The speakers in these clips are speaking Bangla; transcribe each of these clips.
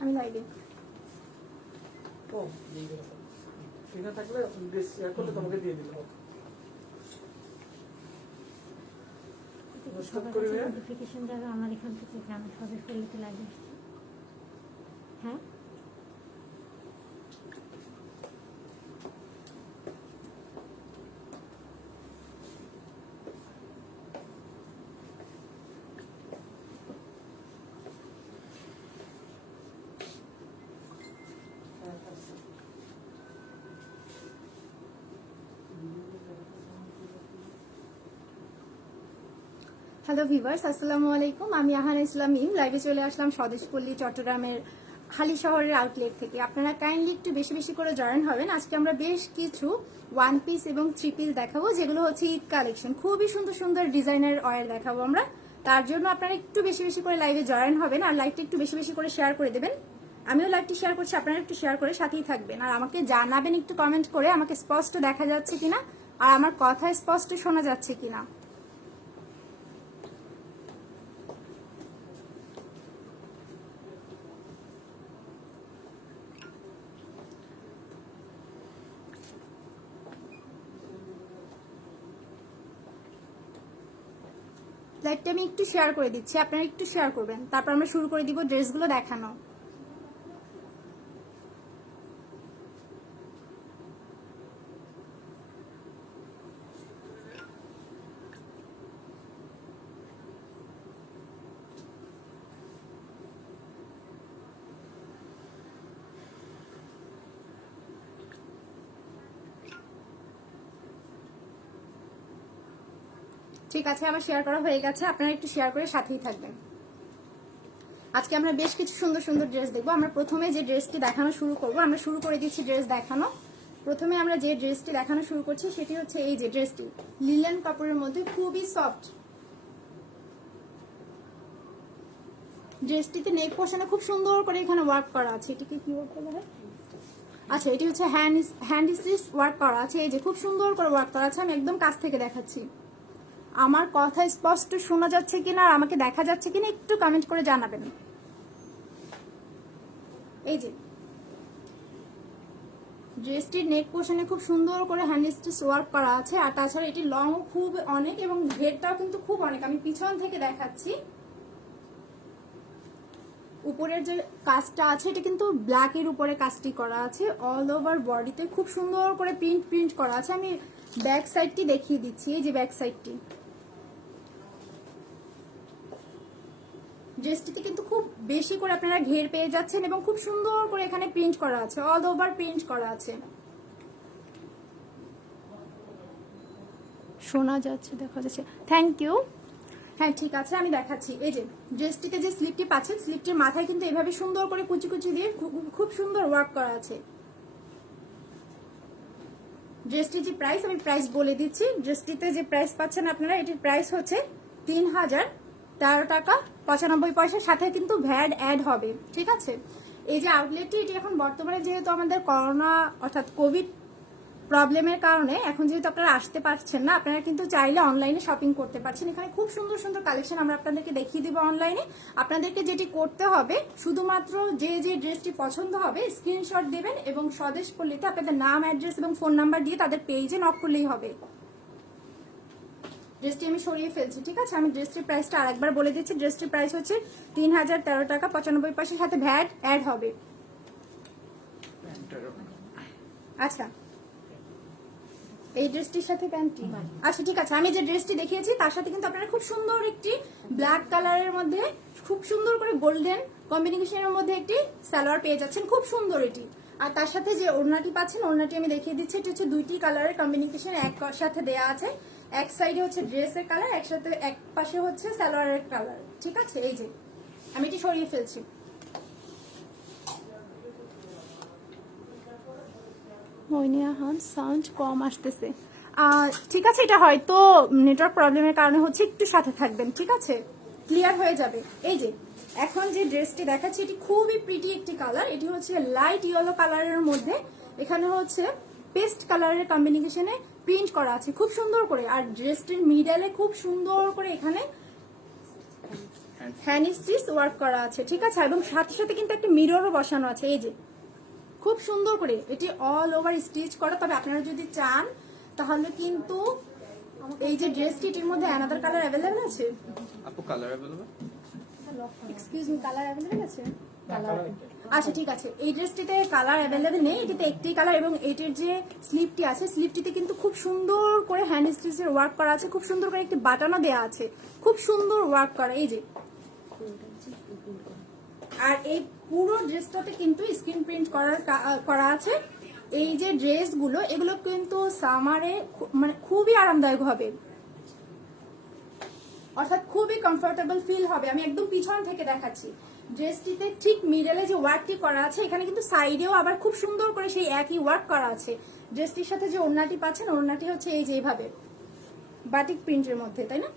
আমি লাইভে থাকলে তোমাকে দিয়ে দিল। নোটিফিকেশন যাবে আমার এখান থেকে, আমি সবে ফেলতে লাগে। হ্যাঁ হ্যালো ভিউয়ার্স, আসসালামু আলাইকুম। আমি আহানা ইসলাম মিম লাইভে চলে আসলাম স্বদেশপল্লী চট্টগ্রামের হালি শহরের আউটলেট থেকে। আপনারা কাইন্ডলি একটু বেশি বেশি করে জয়েন হবেন। আজকে আমরা বেশ কিছু ওয়ান পিস এবং থ্রি পিস দেখাবো, যেগুলো হচ্ছে ঈদ কালেকশন। খুবই সুন্দর সুন্দর ডিজাইনের অয়েল দেখাবো আমরা। তার জন্য আপনারা একটু বেশি বেশি করে লাইভে জয়েন হবেন আর লাইভটা একটু বেশি বেশি করে শেয়ার করে দেবেন। আমিও লাইভটি শেয়ার করছি, আপনারা একটু শেয়ার করে সাথেই থাকবেন আর আমাকে জানাবেন একটু কমেন্ট করে আমাকে স্পষ্ট দেখা যাচ্ছে কিনা আর আমার কথা স্পষ্ট শোনা যাচ্ছে কিনা। লাইভটা আমি একটু শেয়ার করে দিচ্ছি, আপনারা একটু শেয়ার করবেন, তারপর আমরা শুরু করে দিব ড্রেসগুলো দেখানো। ঠিক আছে, আমার শেয়ার করা হয়ে গেছে, আপনারা একটু শেয়ার করে সাথেই থাকবেন। আজকে আমরা বেশ কিছু সুন্দর সুন্দর ড্রেস দেখবো। আমরা প্রথমে যে ড্রেসটি দেখানো শুরু করব, আমরা শুরু করে দিচ্ছি ড্রেস দেখানো। প্রথমে আমরা যে ড্রেসটি দেখানো শুরু করছি সেটি হচ্ছে এই যে ড্রেসটি, লিলেন কাপড়ের মধ্যে খুবই সফট। ড্রেসটিতে নেক পোর্শনে খুব সুন্দর করে এখানে ওয়ার্ক করা আছে। এটিকে কি ওয়ার্ক করা হয়? আচ্ছা, এটি হচ্ছে হ্যান্ড স্টিচ ওয়ার্ক করা আছে। এই যে খুব সুন্দর করে ওয়ার্ক করা আছে। আমি একদম কাছ থেকে দেখাচ্ছি। আমার কথা স্পষ্ট শোনা যাচ্ছে কিনা আর আমাকে দেখা যাচ্ছে কিনা একটু কমেন্ট করে জানাবেন। এই যে ড্রেসটির নেক পোর্শনে খুব সুন্দর করে হ্যান্ড স্টিচ ওয়ার্ক করা আছে আর তাছাড়া এটি লং খুব অনেক এবং ঘেরটাও কিন্তু খুব অনেক। আমি পিছন থেকে দেখাচ্ছি। উপরের যে কাজটা আছে এটা কিন্তু ব্ল্যাকের উপরে কাজটি করা আছে। অল ওভার বডিতে খুব সুন্দর করে প্রিন্ট করা আছে। আমি ব্যাক সাইডটি দেখিয়ে দিচ্ছি। এই যে ব্যাক সাইডটি, ড্রেসটিতে কিন্তু খুব বেশি করে আপনারা ঘের পেয়ে যাচ্ছেন এবং খুব সুন্দর করে এখানে প্রিন্ট করা আছে, অল ওভার প্রিন্ট করা আছে। শোনা যাচ্ছে, দেখা যাচ্ছে, থ্যাংক ইউ। হ্যাঁ ঠিক আছে, আমি দেখাচ্ছি। এই যে ড্রেসটিতে যে স্লিপটি পাচ্ছেন, স্লিপটির মাথায় কিন্তু এভাবে সুন্দর করে কুচি কুচি দিয়ে খুব সুন্দর ওয়ার্ক করা আছে। ড্রেসটির যে প্রাইস, আমি প্রাইস বলে দিচ্ছি। ড্রেসটিতে যে প্রাইস পাচ্ছেন আপনারা, এটির প্রাইস হচ্ছে 3013 টাকা 95 পয়সার সাথে কিন্তু ভ্যাট অ্যাড হবে। ঠিক আছে, এই যে আউটলেটটি, এটি এখন বর্তমানে যেহেতু আমাদের করোনা অর্থাৎ কোভিড প্রবলেমের কারণে এখন যেহেতু আপনারা আসতে পারছেন না, আপনারা কিন্তু চাইলে অনলাইনে শপিং করতে পারছেন। এখানে খুব সুন্দর সুন্দর কালেকশন আমরা আপনাদেরকে দেখিয়ে দিব অনলাইনে। আপনাদেরকে যেটি করতে হবে, শুধুমাত্র যে যে ড্রেসটি পছন্দ হবে স্ক্রিনশট দেবেন এবং স্বদেশপল্লীতে আপনাদের নাম, অ্যাড্রেস এবং ফোন নাম্বার দিয়ে তাদের পেজে নক করলেই হবে। ড্রেসটি আমি সরিয়ে ফেলছি। ঠিক আছে, আমি ড্রেসটির প্রাইসটা আরেকবার বলে দিচ্ছি। ড্রেসটির প্রাইস হচ্ছে 3013 টাকা 95 পয়সার সাথে ভ্যাট অ্যাড হবে। আচ্ছা, এই ড্রেসটির সাথে প্যান্টটি, আচ্ছা ঠিক আছে, আমি যে ড্রেসটি দেখিয়েছি তার সাথে কিন্তু আপনারা খুব সুন্দর একটি ব্ল্যাক কালারের মধ্যে খুব সুন্দর করে গোল্ডেন কম্বিনেশনের মধ্যে একটি সালোয়ার পেয়ে যাচ্ছেন, খুব সুন্দর এটি। আর তার সাথে যে ওড়নাটি পাচ্ছেন, ওড়নাটি আমি দেখিয়ে দিচ্ছি। এটি হচ্ছে দুইটি কালারের কম্বিনেশন এক সাথে দেয়া আছে। এক সাইডে হচ্ছে ড্রেসের কালার, একসাথে এক পাশে হচ্ছে সালোয়ারের কালার। ঠিক আছে, এই যে আমি এটি সরিয়ে ফেলছি। সাউন্ড কম আসতেছে। ঠিক আছে, এটা হয়তো নেটওয়ার্ক প্রবলেমের কারণে হচ্ছে, একটু সাথে থাকবেন। ঠিক আছে, ক্লিয়ার হয়ে যাবে। এই যে এখন যে ড্রেসটি দেখাচ্ছি, এটি খুবই প্রিটি একটি কালার। এটি হচ্ছে লাইট ইয়েলো কালারের মধ্যে এখানে হচ্ছে পেস্ট কালারের কম্বিনেশনে প্রিন্ট করা আছে খুব সুন্দর করে। আর ড্রেসটির মিডলে খুব সুন্দর করে এখানে হ্যান্ড স্টিচ ওয়ার্ক করা আছে, ঠিক আছে। এবং সাথে সাথে কিন্তু একটা মিররও বসানো আছে, এই যে খুব সুন্দর করে এটি অল ওভার স্টিচ করা। তবে আপনারা যদি চান তাহলে কিন্তু এই যে ড্রেসটি, এটির মধ্যে অ্যানাদার কালার অ্যাভেলেবেল আছে। আপু colour available? Excuse me, colour available আছে? আচ্ছা ঠিক আছে, এই ড্রেসটিতে কালার অ্যাভেলেবেল নেই, এটিতে একটি কালার। এবং এটির যে স্লিপটি আছে, স্লিপটিতে কিন্তু খুব সুন্দর করে হ্যান্ড স্টিচের ওয়ার্ক করা আছে, খুব সুন্দর করে একটি বাটনও দেওয়া আছে, খুব সুন্দর ওয়ার্ক করা, এই যে। আর এই পুরো ড্রেসটাতে কিন্তু স্ক্রিন প্রিন্ট করা আছে। এই যে ড্রেসগুলো, এগুলো কিন্তু সামারে মানে খুবই আরামদায়ক হবে, অর্থাৎ খুবই কমফোর্টেবল ফিল হবে। আমি একদম পিছন থেকে দেখাচ্ছি। ড্রেসটিতে ঠিক মিডলে যে ওয়ার্কটি করা আছে, এখানে কিন্তু সাইডেও আবার খুব সুন্দর করে সেই একই ওয়ার্ক করা আছে। ড্রেসটির সাথে যে ওড়নাটি পাচ্ছেন, ওড়নাটি হচ্ছে এই যে এইভাবে বাটিক প্রিন্টের মধ্যে, তাই না?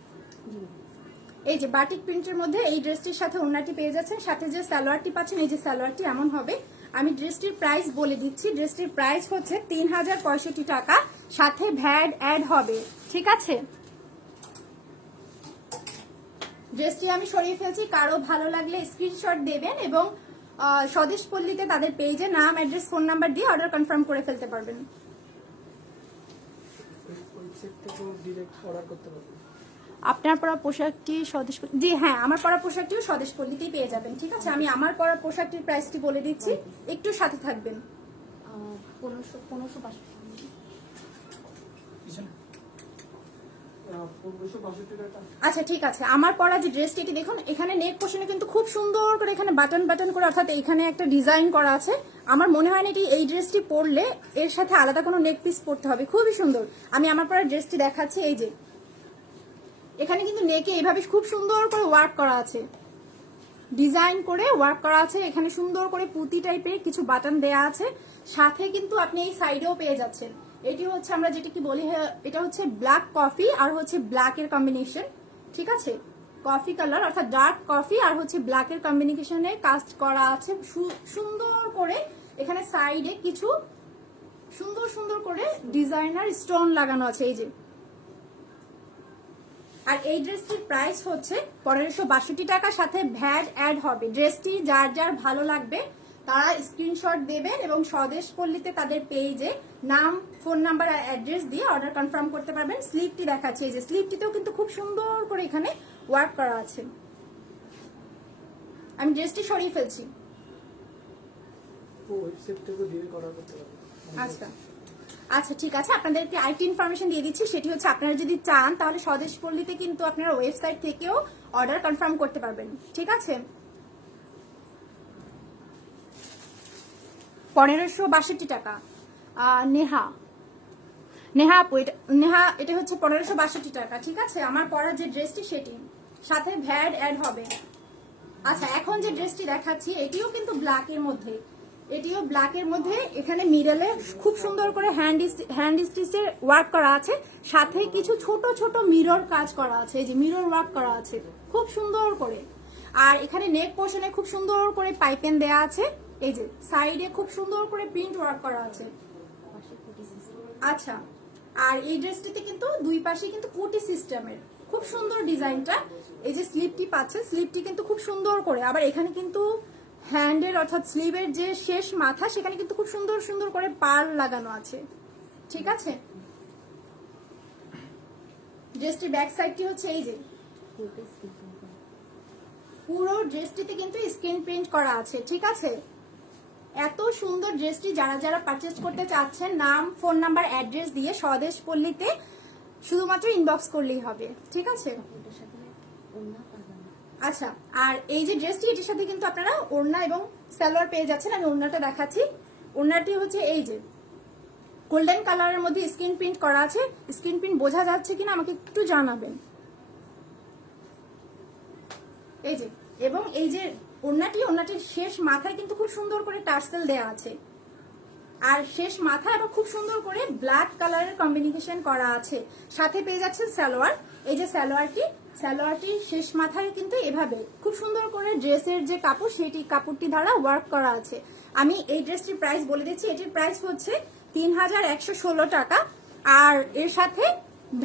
এই যে বাটিক প্রিন্টের মধ্যে এই ড্রেসটির সাথে ওড়নাটি পেয়ে যাচ্ছেন। সাথে যে সালোয়ারটি পাচ্ছেন, এই যে সালোয়ারটি এমন হবে। আমি ড্রেসটির প্রাইস বলে দিচ্ছি। ড্রেসটির প্রাইস হচ্ছে 3065 টাকা, সাথে ভ্যাট অ্যাড হবে, ঠিক আছে। ড্রেসটি আমি সরিয়ে ফেলছি। কারো ভালো লাগলে স্ক্রিনশট দেবেন এবং স্বদেশ পল্লীতে তাদের পেজে নাম, অ্যাড্রেস, ফোন নাম্বার দিয়ে অর্ডার কনফার্ম করে ফেলতে পারবেন। ওয়েবসাইট থেকেও ডিরেক্ট অর্ডার করতে পারবেন। আপনার পরা পোশাকটি স্বদেশ, জি হ্যাঁ, আমার পরা পোশাকটিও স্বদেশ পল্লীতেই পেয়ে যাবেন, ঠিক আছে। আমি আমার পরা পোশাকটির প্রাইসটি বলে দিচ্ছি, একটু সাথে থাকবেন। 1565 1562 টাকা। আচ্ছা ঠিক আছে, আমার পরা যে ড্রেসটি, এটি দেখুন এখানে নেক পোর্শনে কিন্তু খুব সুন্দর করে এখানে বাটন বাটন করে, অর্থাৎ এখানে একটা ডিজাইন করা আছে। আমার মনে হয় না এই ড্রেসটি পরলে এর সাথে আলাদা কোনো নেক পিস পরতে হবে, খুবই সুন্দর। আমি আমার পরা ড্রেসটি দেখাচ্ছি, এই যে এখানে কিন্তু নেকে এইভাবে খুব সুন্দর করে ওয়ার্ক করা আছে, ডিজাইন করে ওয়ার্ক করা আছে। এখানে সুন্দর করে পুঁতি টাইপের কিছু বাটন দেয়া আছে। সাথে কিন্তু আপনি এই সাইডেও পেয়ে যাচ্ছেন। এটি হচ্ছে আমরা যেটা কি বলি, এটা হচ্ছে ব্ল্যাক কফি আর হচ্ছে ব্ল্যাক এর কম্বিনেশন, ঠিক আছে। কফি কালার অর্থাৎ ডার্ক কফি আর হচ্ছে ব্ল্যাক এর কম্বিনেশনে কাজ করা আছে সুন্দর করে। এখানে সাইডে কিছু সুন্দর সুন্দর করে ডিজাইনার স্টোন লাগানো আছে, এই যে। আর এই ড্রেসটির প্রাইস হচ্ছে 1562 টাকা, সাথে ভ্যাট অ্যাড হবে। ড্রেসটি যার যার ভালো লাগবে তারা স্ক্রিনশট দেবেন এবং স্বদেশ পল্লীতে তাদের পেজে নাম, ফোন নাম্বার আর অ্যাড্রেস দিয়ে অর্ডার কনফার্ম করতে পারবেন। স্লিপটি দেখাচ্ছি, এই যে স্লিপটিতেও কিন্তু খুব সুন্দর করে এখানে ওয়ার্ক করা আছে। আমি ড্রেসটি সরিয়ে ফেলছি। ওয়েবসাইট থেকেও ডিরেক্ট অর্ডার করতে পারবেন। আচ্ছা আচ্ছা ঠিক আছে, আপনাদেরকে আরেকটি ইনফরমেশন দিয়ে দিচ্ছি। সেটি হচ্ছে আপনারা যদি চান তাহলে স্বদেশ পল্লীতে কিন্তু আপনারা ওয়েবসাইট থেকেও অর্ডার কনফার্ম করতে পারবেন, ঠিক আছে। 1562 টাকা। নেহা আপু, এটা হচ্ছে 1562 টাকা, ঠিক আছে। আমার পরা যে ড্রেসটি সেটি, সাথে ভ্যাট অ্যাড হবে। আচ্ছা, এখন যে ড্রেসটি দেখাচ্ছি এটিও কিন্তু ব্ল্যাকের মধ্যে, এটিও ব্ল্যাকের মধ্যে। এখানে মিডলে খুব সুন্দর করে হ্যান্ড স্টিচের ওয়ার্ক করা আছে, সাথে কিছু ছোট ছোট মিরর কাজ করা আছে, এই যে মিরর ওয়ার্ক করা আছে খুব সুন্দর করে। আর এখানে নেক পোর্শনে খুব সুন্দর করে পাইপেন দেয়া আছে, এই যে সাইডে খুব সুন্দর করে প্রিন্ট ওয়ার্ক করা আছে। আচ্ছা, আর এই ড্রেসটিতে কিন্তু দুই পাশে কিন্তু কুটি সিস্টেমের, খুব সুন্দর ডিজাইনটা। এই যে স্লিপটি পাচ্ছে, স্লিপটি কিন্তু খুব সুন্দর করে। আবার এখানে কিন্তু হ্যান্ডের অর্থাৎ স্লিভের যে শেষ মাথা, সেখানে কিন্তু খুব সুন্দর সুন্দর করে পার্ল লাগানো আছে, ঠিক আছে। ড্রেসটির ব্যাক সাইডটি হচ্ছে এই যে, পুরো ড্রেসটিতে কিন্তু স্ক্রিন প্রিন্ট করা আছে, ঠিক আছে। এত সুন্দর ড্রেসটি যারা যারা পারচেজ করতে চাচ্ছেন, নাম, ফোন নাম্বার, অ্যাড্রেস দিয়ে স্বদেশ পল্লীতে শুধুমাত্র ইনবক্স করলেই হবে, ঠিক আছে। আচ্ছা, আর এই যে ড্রেসটি, এটির সাথে কিন্তু আপনারা ওড়না এবং সালোয়ার পেয়ে যাচ্ছেন। আমি ওড়নাটা দেখাচ্ছি। ওড়নাটি হচ্ছে এই যে গোল্ডেন কালারের মধ্যে স্ক্রিন প্রিন্ট করা আছে। স্ক্রিন প্রিন্ট বোঝা যাচ্ছে কিনা আমাকে একটু জানাবেন। এই যে, এবং এই যে ওড়নাটির শেষ মাথায় কিন্তু খুব সুন্দর করে টার্সেল দেয়া আছে। আর শেষ মাথায় আবার খুব সুন্দর করে ব্ল্যাক কালারের কম্বিনেশন করা আছে। সাথে পেয়ে যাচ্ছেন সালোয়ার। এই যে সালোয়ারটি শেষ মাথায় কিন্তু এভাবে খুব সুন্দর করে ড্রেসের যে কাপড়, সেটি কাপড়টি দ্বারা ওয়ার্ক করা আছে। আমি এই ড্রেসটির প্রাইস বলে দিচ্ছি। এটির প্রাইস হচ্ছে 3116 টাকা। আর এর সাথে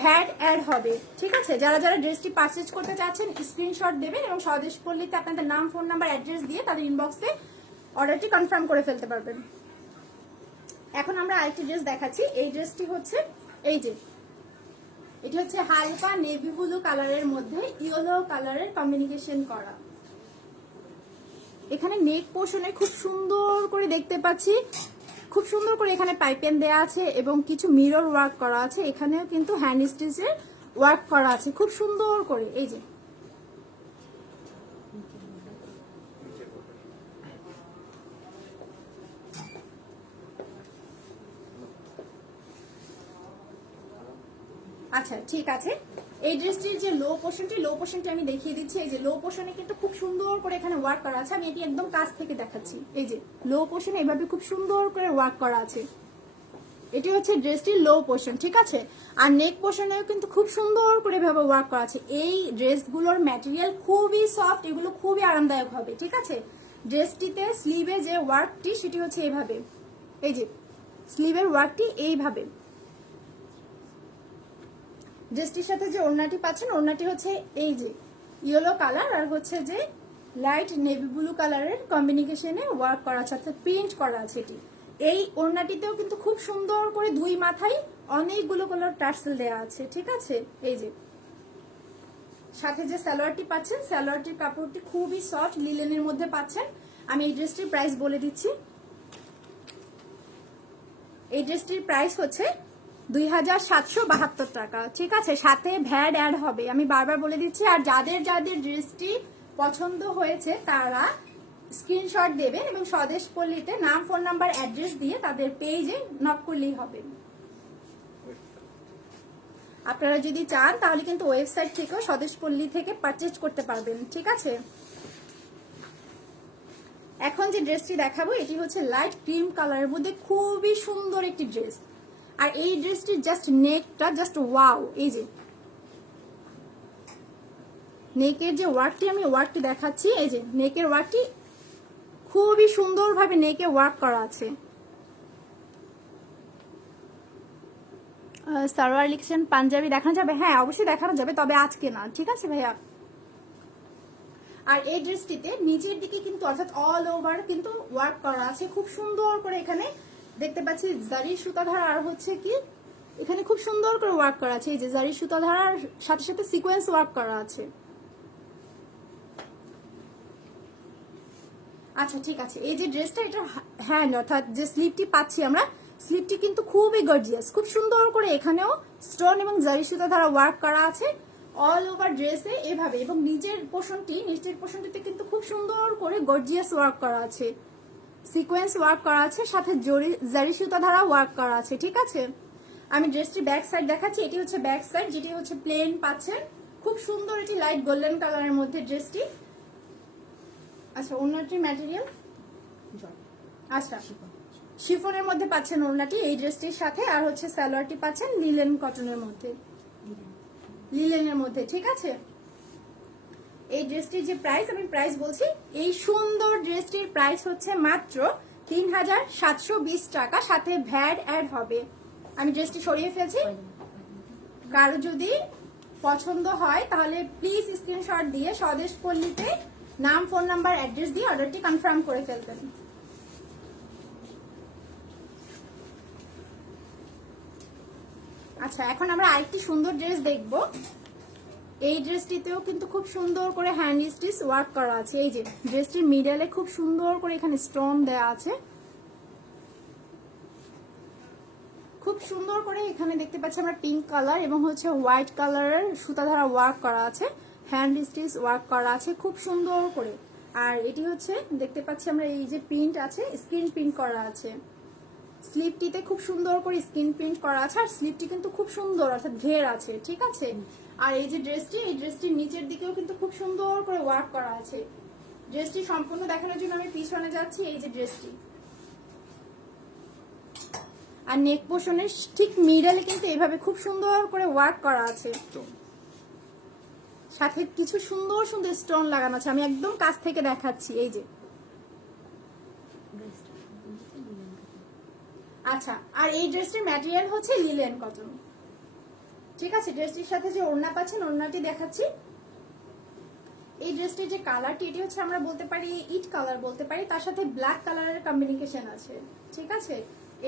ভ্যাট অ্যাড হবে, ঠিক আছে? যারা যারা ড্রেসটি পারচেজ করতে চাচ্ছেন স্ক্রিনশট দেবেন এবং স্বদেশ পল্লীতে আপনাদের নাম, ফোন নাম্বার, অ্যাড্রেস দিয়ে তাদের ইনবক্সে অর্ডারটি কনফার্ম করে ফেলতে পারবেন। এখন আমরা আরেকটি ড্রেস দেখাচ্ছি। এই ড্রেসটি হচ্ছে এই যে, এটি হচ্ছে হালকা নেভি ব্লু কালারের মধ্যে ইয়েলো কালারের কম্বিনেশন করা। এখানে নেক পোর্শনে খুব সুন্দর করে দেখতে পাচ্ছি, খুব সুন্দর করে এখানে পাইপেন দেয়া আছে এবং কিছু মিরর ওয়ার্ক করা আছে। এখানেও কিন্তু হ্যান্ড স্টিচের ওয়ার্ক করা আছে খুব সুন্দর করে। এই যে আচ্ছা ঠিক আছে, এই ড্রেসটির যে লো পোর্শনটি আমি দেখিয়ে দিচ্ছি। এই যে লো পোর্শনে কিন্তু খুব সুন্দর করে এখানে ওয়ার্ক করা আছে। আমি এটি একদম কাছ থেকে দেখাচ্ছি। এই যে লো পোর্শনে এভাবে খুব সুন্দর করে ওয়ার্ক করা আছে। এটি হচ্ছে ড্রেসটির লো পোর্শন, ঠিক আছে? আর নেক পোর্শনেও কিন্তু খুব সুন্দর করে এভাবে ওয়ার্ক করা আছে। এই ড্রেসগুলোর ম্যাটেরিয়াল খুবই সফট, এগুলো খুবই আরামদায়ক হবে, ঠিক আছে? ড্রেসটিতে স্লিভে যে ওয়ার্কটি সেটি হচ্ছে এইভাবে, এই যে স্লিভের ওয়ার্কটি এইভাবে। ড্রেসটির সাথে যে ওড়নাটি পাচ্ছেন, ওড়নাটি হচ্ছে এই যে ইয়েলো কালার আর হচ্ছে যে লাইট নেভি ব্লু কালারের কম্বিনেশনে ওয়ার্ক করা আছে, অর্থাৎ প্রিন্ট করা আছে এটি। এই ওড়নাটিতেও কিন্তু খুব সুন্দর করে দুই মাথায় অনেকগুলো কালার টার্সেল দেওয়া আছে, ঠিক আছে? এই যে সাথে যে সালোয়ারটি পাচ্ছেন, সালোয়ারটির কাপড়টি খুবই সফট লিলেনের মধ্যে পাচ্ছেন। আমি এই ড্রেসটির প্রাইস বলে দিচ্ছি। এই ড্রেসটির প্রাইস হচ্ছে 2772 টাকা, ঠিক আছে? সাথে ভ্যাট অ্যাড হবে, আমি বারবার বলে দিচ্ছি। আর যাদের যাদের ড্রেসটি পছন্দ হয়েছে তারা স্ক্রিনশট দেবেন এবং স্বদেশ পল্লীতে নাম, ফোন নাম্বার, অ্যাড্রেস দিয়ে তাদের পেজে নক করলেই হবে। আপনারা যদি চান তাহলে কিন্তু ওয়েবসাইট থেকেও স্বদেশ পল্লী থেকে পারচেজ করতে পারবেন, ঠিক আছে? এখন যে ড্রেসটি দেখাবো এটি হচ্ছে লাইট ক্রিম কালারের মধ্যে খুবই সুন্দর একটি ড্রেস। আর এই ড্রেসটির জাস্ট নেকটা জাস্ট ওয়াও। এই যে নেকের যে ওয়ার্কটি, আমি ওয়ার্কটি দেখাচ্ছি। এই যে নেকের ওয়ার্কটি খুবই সুন্দরভাবে নেকে ওয়ার্ক করা আছে। সালোয়ার লিখছেন পাঞ্জাবি দেখানো যাবে? হ্যাঁ অবশ্যই দেখানো যাবে, তবে আজকে না, ঠিক আছে ভাইয়া? আর এই ড্রেসটিতে নিচের দিকে কিন্তু অর্থাৎ অল ওভার কিন্তু ওয়ার্ক করা আছে খুব সুন্দর করে। এখানে দেখতে পাচ্ছি জারি সুতা ধারা, আর হচ্ছে কি এখানে খুব সুন্দর করে ওয়ার্ক করা আছে। এই যে জারি সুতা ধারার সাথে সাথে সিকোয়েন্স ওয়ার্ক করা আছে। আচ্ছা ঠিক আছে, এই যে ড্রেসটা এটা হ্যান্ড অর্থাৎ যে স্লিভটি পাচ্ছি আমরা, স্লিভটি কিন্তু খুবই গর্জিয়াস, খুব সুন্দর করে এখানেও স্টোন এবং জারি সুতা ধারা ওয়ার্ক করা আছে অল ওভার ড্রেসে এভাবে। এবং নিচের পোর্শনটিতে কিন্তু খুব সুন্দর করে গর্জিয়াস ওয়ার্ক করা আছে, সিকোয়েন্স ওয়ার্ক করা আছে, সাথে জারি সুতা ধারা ওয়ার্ক করা আছে, ঠিক আছে? আমি ড্রেসটি ব্যাক সাইড দেখাচ্ছি। এটি হচ্ছে ব্যাক সাইড, যেটি হচ্ছে প্লেন পাচ্ছেন। খুব সুন্দর এটি লাইট গোল্ডেন কালারের মধ্যে ড্রেসটি। আচ্ছা ওড়নাটির ম্যাটেরিয়াল আচ্ছা শিফনের মধ্যে পাচ্ছেন ওড়নাটি এই ড্রেসটির সাথে। আর হচ্ছে সালোয়ারটি পাচ্ছেন লিলেন কটনের মধ্যে, লিলেনের মধ্যে, ঠিক আছে? এই ড্রেসটির যে প্রাইস, আমি প্রাইস বলছি। এই সুন্দর ড্রেসটির প্রাইস হচ্ছে মাত্র 3720 টাকা, সাথে ভ্যাট অ্যাড হবে। আমি ড্রেসটি সরিয়ে ফেলছি। কারো যদি পছন্দ হয় তাহলে প্লিজ স্ক্রিনশট দিয়ে স্বদেশ পল্লীতে নাম, ফোন নাম্বার, অ্যাড্রেস দিয়ে অর্ডারটি কনফার্ম করে ফেলবেন। আচ্ছা এখন আমরা আরেকটি সুন্দর ড্রেস দেখব। এই ড্রেসটিতেও কিন্তু খুব সুন্দর করে হ্যান্ড স্টিচ ওয়ার্ক করা আছে। এই যে ড্রেসটির মিডলে খুব সুন্দর করে এখানে স্টোন দেওয়া আছে, খুব সুন্দর করে এখানে দেখতে পাচ্ছি আমরা পিঙ্ক কালার এবং হচ্ছে হোয়াইট কালারের সুতা ধারা ওয়ার্ক করা আছে, হ্যান্ড স্টিচ ওয়ার্ক করা আছে খুব সুন্দর করে। আর এটি হচ্ছে দেখতে পাচ্ছি আমরা এই যে প্রিন্ট আছে, স্ক্রিন প্রিন্ট করা আছে। স্লিভটিতে খুব সুন্দর করে স্ক্রিন প্রিন্ট করা আছে, আর স্লিভটি কিন্তু খুব সুন্দর অর্থাৎ ঘের আছে, ঠিক আছে? আর এই যে ড্রেসটি, এই ড্রেসটির নিচের দিকেও কিন্তু খুব সুন্দর করে ওয়ার্ক করা আছে। ড্রেসটি সম্পূর্ণ দেখানোর জন্য আমি পিছনে যাচ্ছি। এই যে ড্রেসটি, আর নেক পোর্শনের ঠিক মিডলে কিন্তু এভাবে খুব সুন্দর করে ওয়ার্ক করা আছে, সাথে কিছু সুন্দর সুন্দর স্টোন লাগানো আছে। আমি একদম কাছ থেকে দেখাচ্ছি। এই যে আচ্ছা, আর এই ড্রেসটির ম্যাটেরিয়াল হচ্ছে লিলেন কটন। ঠিক আছে, ড্রেসটির সাথে যে ওড়না পাচ্ছেন ওড়নাটি দেখাচ্ছি। এই ড্রেসটির যে কালারটি, এটি হচ্ছে আমরা বলতে পারি ইট কালার বলতে পারি, তার সাথে ব্ল্যাক কালারের কম্বিনেশন আছে। ঠিক আছে,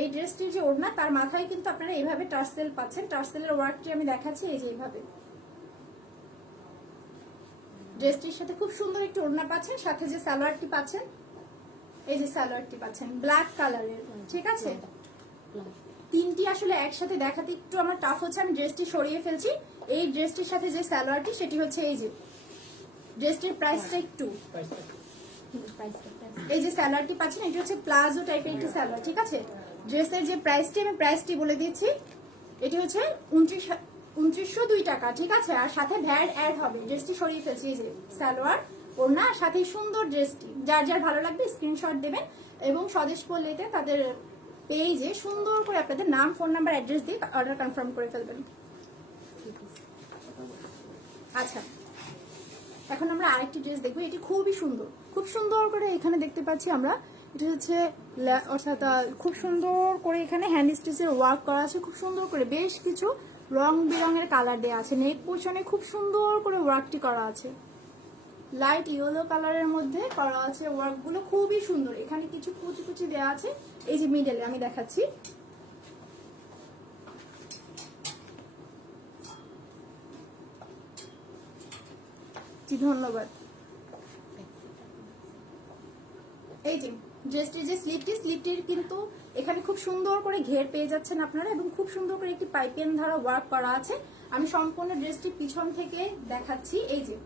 এই ড্রেসটির যে ওড়না তার মাথায় কিন্তু আপনারা এইভাবে টার্সেল পাচ্ছেন। টার্সেলের ওয়ার্কটি আমি দেখাচ্ছি, এই যে এইভাবে ড্রেসটির সাথে খুব সুন্দর একটি ওড়না পাচ্ছেন, সাথে যে সালোয়ারটি পাচ্ছেন, এই যে সালোয়ারটি পাচ্ছেন ব্ল্যাক কালারের। ঠিক আছে, তিনটি আসলে একসাথে দেখাতে একটু আমার টাফ হচ্ছে, আমি ড্রেসটি সরিয়ে ফেলছি। এই ড্রেসটির সাথে যে সালোয়ারটি সেটি হচ্ছে এই যে ড্রেসটির প্রাইসটা একটু, এই যে সালোয়ারটি পাচ্ছেন এটি হচ্ছে প্লাজো টাইপের একটি সালোয়ার। ঠিক আছে, ড্রেসের যে প্রাইসটি আমি প্রাইসটি বলে দিচ্ছি, এটি হচ্ছে 2902 টাকা। ঠিক আছে, আর সাথে ভ্যাট অ্যাড হবে। ড্রেসটি সরিয়ে ফেলছি, এই যে সালোয়ার ওড়না সাথে সুন্দর ড্রেসটি। যার যার ভালো লাগবে স্ক্রিনশট দেবেন এবং স্বদেশ পল্লীতে তাদের পেজে সুন্দর করে আপনাদের নাম, ফোন নাম্বার, অ্যাড্রেস দিয়ে অর্ডার কনফার্ম করে ফেলবেন। আচ্ছা, এখন আমরা আরেকটি ড্রেস দেখবো। এটি খুবই সুন্দর, খুব সুন্দর করে এখানে দেখতে পাচ্ছি আমরা। এটা হচ্ছে অর্থাৎ খুব সুন্দর করে এখানে হ্যান্ড স্টিচের ওয়ার্ক করা আছে, খুব সুন্দর করে বেশ কিছু রং বেরঙের কালার দেওয়া আছে। নেক পোর্শনে খুব সুন্দর করে ওয়ার্কটি করা আছে, লাইট ইয়েলো কালারের মধ্যে করা আছে ওয়ার্কগুলো, খুবই সুন্দর। এখানে কিছু কুচি কুচি দেওয়া আছে, এই যে মিডলে আমি দেখাচ্ছি। ধন্যবাদ। এই যে ড্রেসটির যে স্লিপটির কিন্তু এখানে খুব সুন্দর করে ঘের পেয়ে যাচ্ছেন আপনারা এবং খুব সুন্দর করে একটি পাইপেন ধারা ওয়ার্ক করা আছে। আমি সম্পূর্ণ ড্রেসটি পিছন থেকে দেখাচ্ছি। এই যে,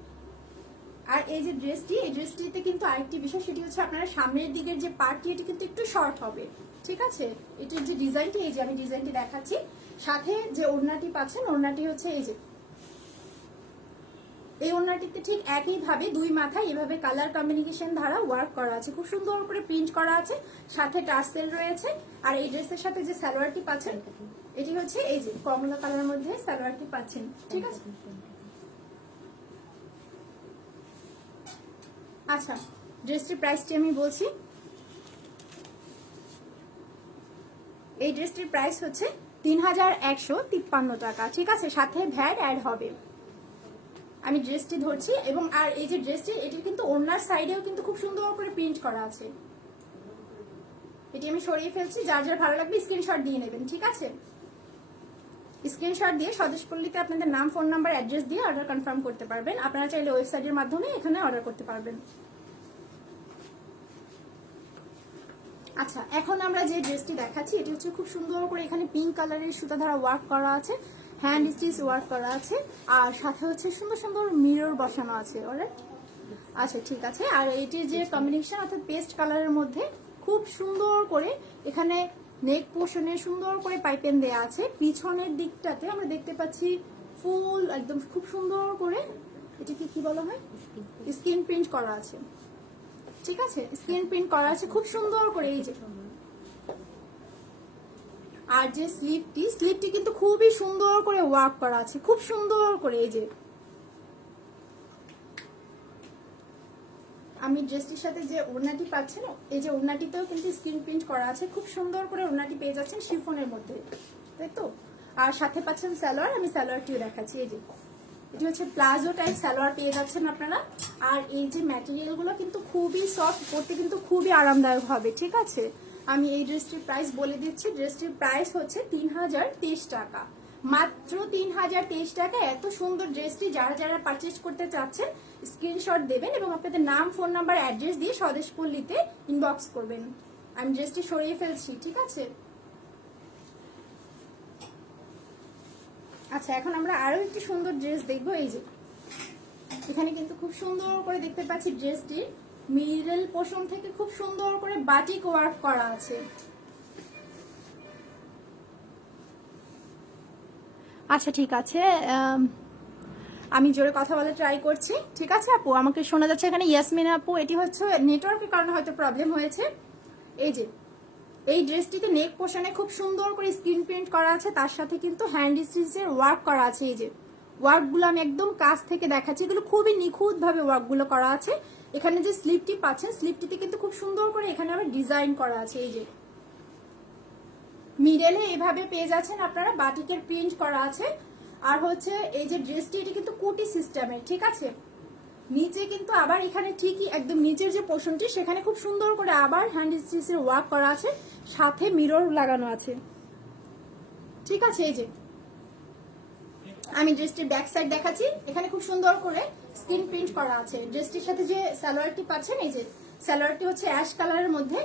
আর এই যে ড্রেসটি, এই ড্রেসটিতে কিন্তু আরেকটি বিষয়, সেটি হচ্ছে আপনারা সামনের দিকের যে পার্টটি এটি কিন্তু একটু শর্ট হবে। ঠিক আছে, এটির যে ডিজাইনটি, এই যে আমি ডিজাইনটি দেখাচ্ছি। সাথে যে ওড়নাটি পাচ্ছেন ওড়নাটি হচ্ছে এই যে, এই ওড়নাটিতে ঠিক একইভাবে দুই মাথায় এভাবে কালার কম্বিনেশন ধারা ওয়ার্ক করা আছে, খুব সুন্দর করে প্রিন্ট করা আছে, সাথে টার্সেল রয়েছে। আর এই ড্রেসের সাথে যে সালোয়ারটি পাচ্ছেন এটি হচ্ছে এই যে কমলা কালারের মধ্যে সালোয়ারটি পাচ্ছেন। ঠিক আছে, আচ্ছা ড্রেসটির প্রাইসটি আমি বলছি। এই ড্রেসটির প্রাইস হচ্ছে 3153 টাকা। ঠিক আছে, সাথে ভ্যাট অ্যাড হবে। আমি ড্রেসটি ধরছি এবং আর এই যে ড্রেসটি, এটির কিন্তু ওড়নার সাইডেও কিন্তু খুব সুন্দর করে প্রিন্ট করা আছে। এটি আমি সরিয়ে ফেলছি, যার যার ভালো লাগবে স্ক্রিনশট দিয়ে নেবেন। ঠিক আছে, স্ক্রিনশট দিয়ে স্বদেশ পল্লীতে আপনাদের নাম, ফোন নাম্বার, অ্যাড্রেস দিয়ে অর্ডার কনফার্ম করতে পারবেন। আপনারা চাইলে ওয়েবসাইটের মাধ্যমে এখানে অর্ডার করতে পারবেন। আচ্ছা, এখন আমরা যে ড্রেসটি দেখাচ্ছি এটি হচ্ছে খুব সুন্দর করে এখানে পিঙ্ক কালারের সুতা ধারা ওয়ার্ক করা আছে, হ্যান্ড স্টিচ ওয়ার্ক করা আছে, আর সাথে হচ্ছে সুন্দর সুন্দর মিরর বসানো আছে। অলরাইট, আচ্ছা ঠিক আছে। আর এটির যে কম্বিনেশন অর্থাৎ পেস্ট কালারের মধ্যে খুব সুন্দর করে এখানে নেক পোর্শনে সুন্দর করে পাইপেন দেয়া আছে। পিছনের দিকটাতে আমরা দেখতে পাচ্ছি ফুল একদম খুব সুন্দর করে, এটাকে কি বলা হয়, স্ক্রিন প্রিন্ট করা আছে। ঠিক আছে, স্ক্রিন প্রিন্ট করা আছে খুব সুন্দর করে। এই যে, আর যে স্লিপটি কিন্তু খুবই সুন্দর করে ওয়ার্ক করা আছে, খুব সুন্দর করে। এই যে আমি ড্রেসটির সাথে যে ওড়নাটি পাচ্ছেন, এই যে ওড়নাটিতেও কিন্তু স্ক্রিন প্রিন্ট করা আছে, খুব সুন্দর করে ওড়নাটি পেয়ে যাচ্ছেন শিফনের মধ্যে, তাই তো। আর সাথে পাচ্ছেন সালোয়ার, আমি সালোয়ারটিও দেখাচ্ছি। এই যে এটি হচ্ছে প্লাজো টাইপ সালোয়ার পেয়ে যাচ্ছেন আপনারা। আর এই যে ম্যাটেরিয়ালগুলো কিন্তু খুবই সফট, পরতে কিন্তু খুবই আরামদায়ক হবে। ঠিক আছে, আমি এই ড্রেসটির প্রাইস বলে দিচ্ছি। ড্রেসটির প্রাইস হচ্ছে 3023 টাকা, মাত্র 3023 টাকা। এত সুন্দর ড্রেসটি যারা যারা পারচেজ করতে চাচ্ছেন স্ক্রিনশট দেবেন এবং আপনাদের নাম, ফোন নাম্বার, অ্যাড্রেস দিয়ে স্বদেশ পল্লীতে ইনবক্স করবেন। আমি ড্রেসটি সরিয়ে ফেলছি। ঠিক আছে, আচ্ছা এখন আমরা আরো একটি সুন্দর ড্রেস দেখবো। এই যে এখানে কিন্তু খুব সুন্দর করে দেখতে পাচ্ছি ড্রেসটি মিডল পোর্শন থেকে খুব সুন্দর করে বাটিক ওয়ার্ক করা আছে। আচ্ছা ঠিক আছে, আমি জোরে কথা বলে ট্রাই করছি। ঠিক আছে আপু, আমাকে শোনা যাচ্ছে এখানে? ইয়াসমিন আপু, এটি হচ্ছে নেটওয়ার্কের কারণে হয়তো প্রবলেম হয়েছে। এই যে এই ড্রেসটিতে নেক পোর্শনে খুব সুন্দর করে স্ক্রিন প্রিন্ট করা আছে, তার সাথে কিন্তু হ্যান্ড স্টিচের ওয়ার্ক করা আছে। এই যে ওয়ার্কগুলো আমি একদম কাছ থেকে দেখাচ্ছি, এগুলো খুবই নিখুঁতভাবে ওয়ার্কগুলো করা আছে। এখানে যে স্লিপটি পাচ্ছেন, স্লিপটিতে কিন্তু খুব সুন্দর করে এখানে আবার ডিজাইন করা আছে। এই যে মিডলে এভাবে পেয়ে যাচ্ছেন আপনারা, বাটিকের প্রিন্ট করা আছে। আর হচ্ছে এই যে ড্রেসটি, এটি কিন্তু কোটি সিস্টেমের, ঠিক আছে। নিচে কিন্তু আবার এখানে ঠিকই একদম নিচের যে পোর্শনটি সেখানে খুব সুন্দর করে আবার হ্যান্ড স্টিচের ওয়ার্ক করা আছে, সাথে মিরর লাগানো আছে, ঠিক আছে। এই যে আমি ড্রেসটির ব্যাক সাইড দেখাচ্ছি, এখানে খুব সুন্দর করে স্ক্রিন প্রিন্ট করা আছে। ড্রেসটির সাথে যে সালোয়ারটি পাচ্ছেন, এই যে সালোয়ারটি হচ্ছে অ্যাশ কালারের মধ্যে